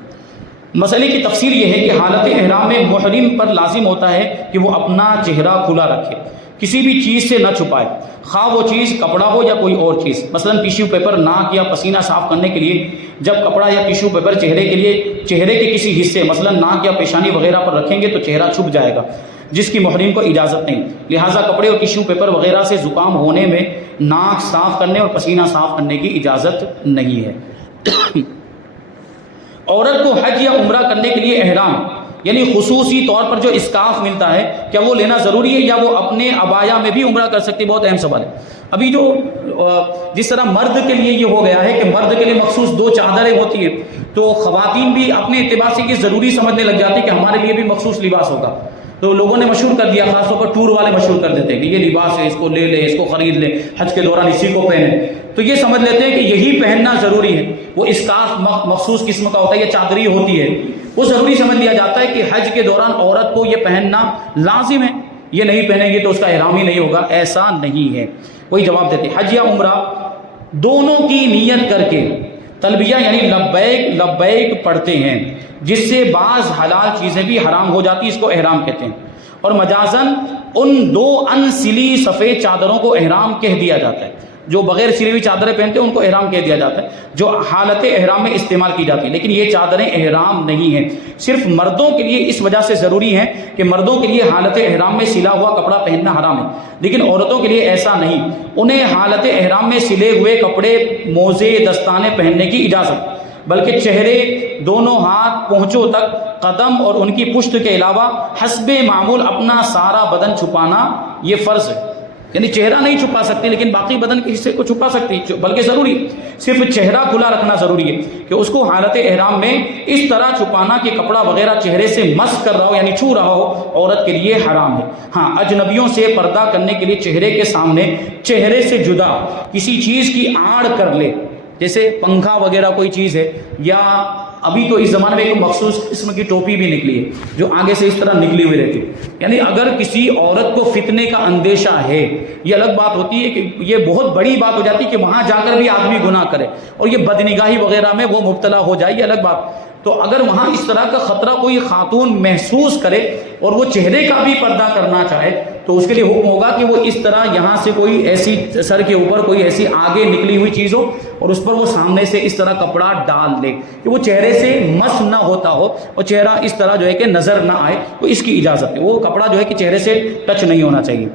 مسئلے کی تفصیل یہ ہے کہ حالت احرام میں محرم پر لازم ہوتا ہے کہ وہ اپنا چہرہ کھلا رکھے، کسی بھی چیز سے نہ چھپائے، خواہ وہ چیز کپڑا ہو یا کوئی اور چیز، مثلا ٹیشو پیپر ناک یا پسینہ صاف کرنے کے لیے جب کپڑا یا ٹیشو پیپر چہرے کے کسی حصے مثلا ناک یا پیشانی وغیرہ پر رکھیں گے تو چہرہ چھپ جائے گا، جس کی محرم کو اجازت نہیں، لہٰذا کپڑے اور ٹیشو پیپر وغیرہ سے زکام ہونے میں ناک صاف کرنے اور پسینہ صاف کرنے کی اجازت نہیں ہے۔ عورت کو حج یا عمرہ کرنے کے لیے احرام یعنی خصوصی طور پر جو اسکارف ملتا ہے کیا وہ لینا ضروری ہے یا وہ اپنے عبایا میں بھی عمرہ کر سکتی ہے؟ بہت اہم سوال ہے۔ ابھی جو جس طرح مرد کے لیے یہ ہو گیا ہے کہ مرد کے لیے مخصوص 2 چادریں ہوتی ہیں، تو خواتین بھی اپنے اعتبار سے یہ ضروری سمجھنے لگ جاتی ہیں کہ ہمارے لیے بھی مخصوص لباس ہوگا، تو لوگوں نے مشہور کر دیا، خاص طور پر ٹور والے مشہور کر دیتے ہیں کہ یہ لباس ہے، اس کو لے لیں، اس کو خرید لیں، حج کے دوران اسی کو پہنیں، تو یہ سمجھ لیتے ہیں کہ یہی پہننا ضروری ہے۔ وہ اسکارف مخصوص قسم کا ہوتا ہے یا چادری ہوتی ہے، وہ ضروری سمجھ لیا جاتا ہے کہ حج کے دوران عورت کو یہ پہننا لازم ہے، یہ نہیں پہنے گی تو اس کا احرام ہی نہیں ہوگا، ایسا نہیں ہے۔ وہی جواب دیتے ہیں حج یا عمرہ دونوں کی نیت کر کے تلبیہ یعنی لبیک لبیک پڑھتے ہیں، جس سے بعض حلال چیزیں بھی حرام ہو جاتی، اس کو احرام کہتے ہیں، اور مجازن ان 2 انسلی سفید چادروں کو احرام کہہ دیا جاتا ہے۔ جو بغیر سلی ہوئی چادریں پہنتے ہیں ان کو احرام کہہ دیا جاتا ہے، جو حالت احرام میں استعمال کی جاتی ہیں، لیکن یہ چادریں احرام نہیں ہیں، صرف مردوں کے لیے اس وجہ سے ضروری ہیں کہ مردوں کے لیے حالت احرام میں سلا ہوا کپڑا پہننا حرام ہے، لیکن عورتوں کے لیے ایسا نہیں، انہیں حالت احرام میں سلے ہوئے کپڑے، موزے، دستانے پہننے کی اجازت، بلکہ چہرے، دونوں ہاتھ، پونچھوں تک، قدم اور ان کی پشت کے علاوہ حسب معمول اپنا سارا بدن چھپانا یہ فرض ہے، یعنی چہرہ نہیں چھپا سکتی لیکن باقی بدن کے حصے کو چھپا سکتی، بلکہ ضروری صرف چہرہ کھلا رکھنا ضروری ہے کہ اس کو حالت احرام میں اس طرح چھپانا کہ کپڑا وغیرہ چہرے سے مس کر رہا ہو یعنی چھو رہا ہو، عورت کے لیے حرام ہے۔ ہاں، اجنبیوں سے پردہ کرنے کے لیے چہرے کے سامنے چہرے سے جدا کسی چیز کی آڑ کر لے، جیسے پنکھا وغیرہ کوئی چیز ہے، یا ابھی تو اس زمانے میں ایک مخصوص قسم کی ٹوپی بھی نکلی ہے جو آگے سے اس طرح نکلی ہوئی رہتی ہے، یعنی اگر کسی عورت کو فتنے کا اندیشہ ہے، یہ الگ بات ہوتی ہے کہ یہ بہت بڑی بات ہو جاتی ہے کہ وہاں جا کر بھی آدمی گناہ کرے اور یہ بدنگاہی وغیرہ میں وہ مبتلا ہو جائے، یہ الگ بات۔ تو اگر وہاں اس طرح کا خطرہ کوئی خاتون محسوس کرے اور وہ چہرے کا بھی پردہ کرنا چاہے تو اس کے لیے حکم ہوگا کہ وہ اس طرح یہاں سے کوئی ایسی سر کے اوپر کوئی ایسی آگے نکلی ہوئی چیز ہو اور اس پر وہ سامنے سے اس طرح کپڑا ڈال دے کہ وہ چہرے سے مس نہ ہوتا ہو اور چہرہ اس طرح جو ہے کہ نظر نہ آئے، تو اس کی اجازت ہے، وہ کپڑا جو ہے کہ چہرے سے ٹچ نہیں ہونا چاہیے،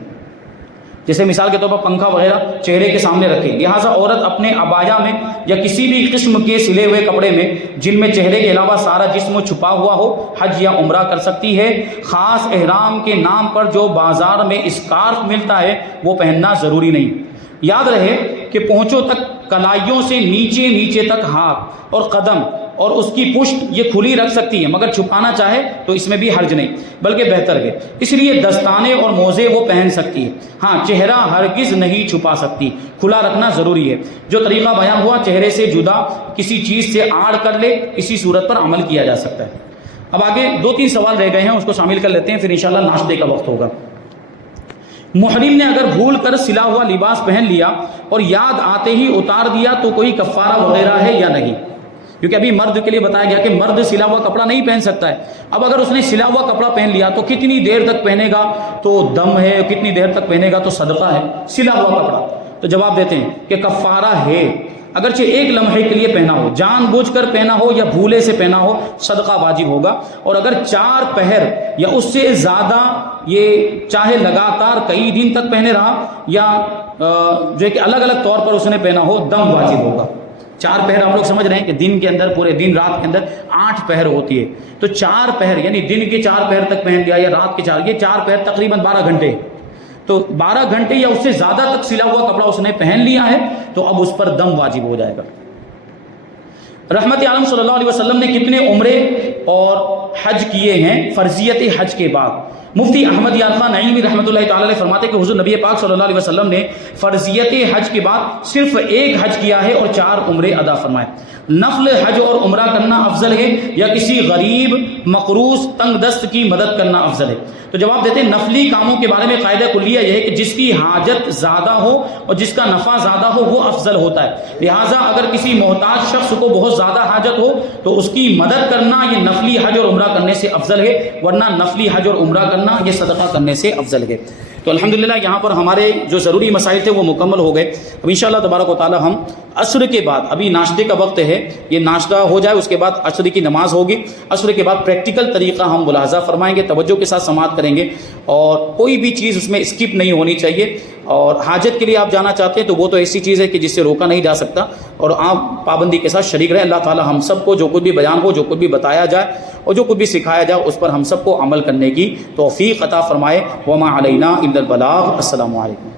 جیسے مثال کے طور پر پنکھا وغیرہ چہرے کے سامنے رکھے۔ لہٰذا عورت اپنے عبایا میں یا کسی بھی قسم کے سلے ہوئے کپڑے میں جن میں چہرے کے علاوہ سارا جسم چھپا ہوا ہو حج یا عمرہ کر سکتی ہے۔ خاص احرام کے نام پر جو بازار میں اسکارف ملتا ہے وہ پہننا ضروری نہیں۔ یاد رہے کہ پونچھوں تک، کلائیوں سے نیچے تک ہاتھ اور قدم اور اس کی پشت یہ کھلی رکھ سکتی ہے، مگر چھپانا چاہے تو اس میں بھی حرج نہیں، بلکہ بہتر ہے، اس لیے دستانے اور موزے وہ پہن سکتی ہے۔ ہاں، چہرہ ہرگز نہیں چھپا سکتی، کھلا رکھنا ضروری ہے۔ جو طریقہ بیان ہوا چہرے سے جدا کسی چیز سے آڑ کر لے، اسی صورت پر عمل کیا جا سکتا ہے۔ اب آگے 2-3 سوال رہ گئے ہیں، اس کو شامل کر لیتے ہیں، پھر انشاءاللہ ناشتے کا وقت ہوگا۔ محرم نے اگر بھول کر سلا ہوا لباس پہن لیا اور یاد آتے ہی اتار دیا تو کوئی کفارہ وغیرہ ہے یا نہیں؟ کیونکہ ابھی مرد کے لیے بتایا گیا کہ مرد سلا ہوا کپڑا نہیں پہن سکتا ہے، اب اگر اس نے سلا ہوا کپڑا پہن لیا تو کتنی دیر تک پہنے گا تو دم ہے، کتنی دیر تک پہنے گا تو صدقہ ہے سلا ہوا کپڑا؟ تو جواب دیتے ہیں کہ کفارہ ہے، اگرچہ 1 لمحے کے لیے پہنا ہو، جان بوجھ کر پہنا ہو یا بھولے سے پہنا ہو، صدقہ واجب ہوگا، اور اگر 4 پہر یا اس سے زیادہ یہ چاہے لگاتار کئی دن تک پہنے رہا یا جو ہے کہ الگ الگ طور پر اس نے پہنا ہو، دم واجب ہوگا۔ 4 پہر ہم لوگ سمجھ رہے ہیں کہ دن کے اندر، پورے دن رات کے اندر 8 پہر ہوتی ہے، تو 4 پہر یعنی دن کے 4 پہر تک پہن لیا یا رات کے 4، یہ 4 پہر تقریباً 12 گھنٹے، تو 12 گھنٹے یا اس سے زیادہ تک سلا ہوا کپڑا اس نے پہن لیا ہے تو اب اس پر دم واجب ہو جائے گا۔ رحمت عالم صلی اللہ علیہ وسلم نے کتنے عمرے اور حج کیے ہیں فرضیت حج کے بعد؟ مفتی احمد یار خان نعیمی رحمۃ اللہ تعالی علیہ فرماتے ہیں کہ حضور نبی پاک صلی اللہ علیہ وسلم نے فرضیت حج کے بعد صرف 1 حج کیا ہے اور 4 عمرے ادا فرمائے۔ نفل حج اور عمرہ کرنا افضل ہے یا کسی غریب، مقروض، تنگ دست کی مدد کرنا افضل ہے؟ تو جواب دیتے ہیں نفلی کاموں کے بارے میں قاعدہ کلیہ یہ ہے کہ جس کی حاجت زیادہ ہو اور جس کا نفع زیادہ ہو وہ افضل ہوتا ہے، لہٰذا اگر کسی محتاج شخص کو بہت زیادہ حاجت ہو تو اس کی مدد کرنا یہ نفلی حج اور عمرہ کرنے سے افضل ہے، ورنہ نفلی حج اور عمرہ کرنا یہ صدقہ کرنے سے افضل ہے۔ تو الحمدللہ یہاں پر ہمارے جو ضروری مسائل تھے وہ مکمل ہو گئے. اب انشاءاللہ تبارک و تعالی ہم عصر کے بعد، ابھی ناشتے کا وقت ہے، یہ ناشتہ ہو جائے اس کے بعد عصر کی نماز ہوگی. عصر کے بعد پریکٹیکل طریقہ ہم ملاحظہ فرمائیں گے، توجہ کے ساتھ سماعت کریں گے، اور کوئی بھی چیز اس میں اسکپ نہیں ہونی چاہیے. اور حاجت کے لیے آپ جانا چاہتے ہیں تو وہ تو ایسی چیز ہے کہ جس سے روکا نہیں جا سکتا، اور آپ پابندی کے ساتھ شریک رہیں. اللہ تعالی ہم سب کو جو کچھ بھی بیان ہو، جو کچھ بھی بتایا جائے اور جو کچھ بھی سکھایا جائے اس پر ہم سب کو عمل کرنے کی توفیق عطا فرمائے. وما علینا الا البلاغ. السلام علیکم.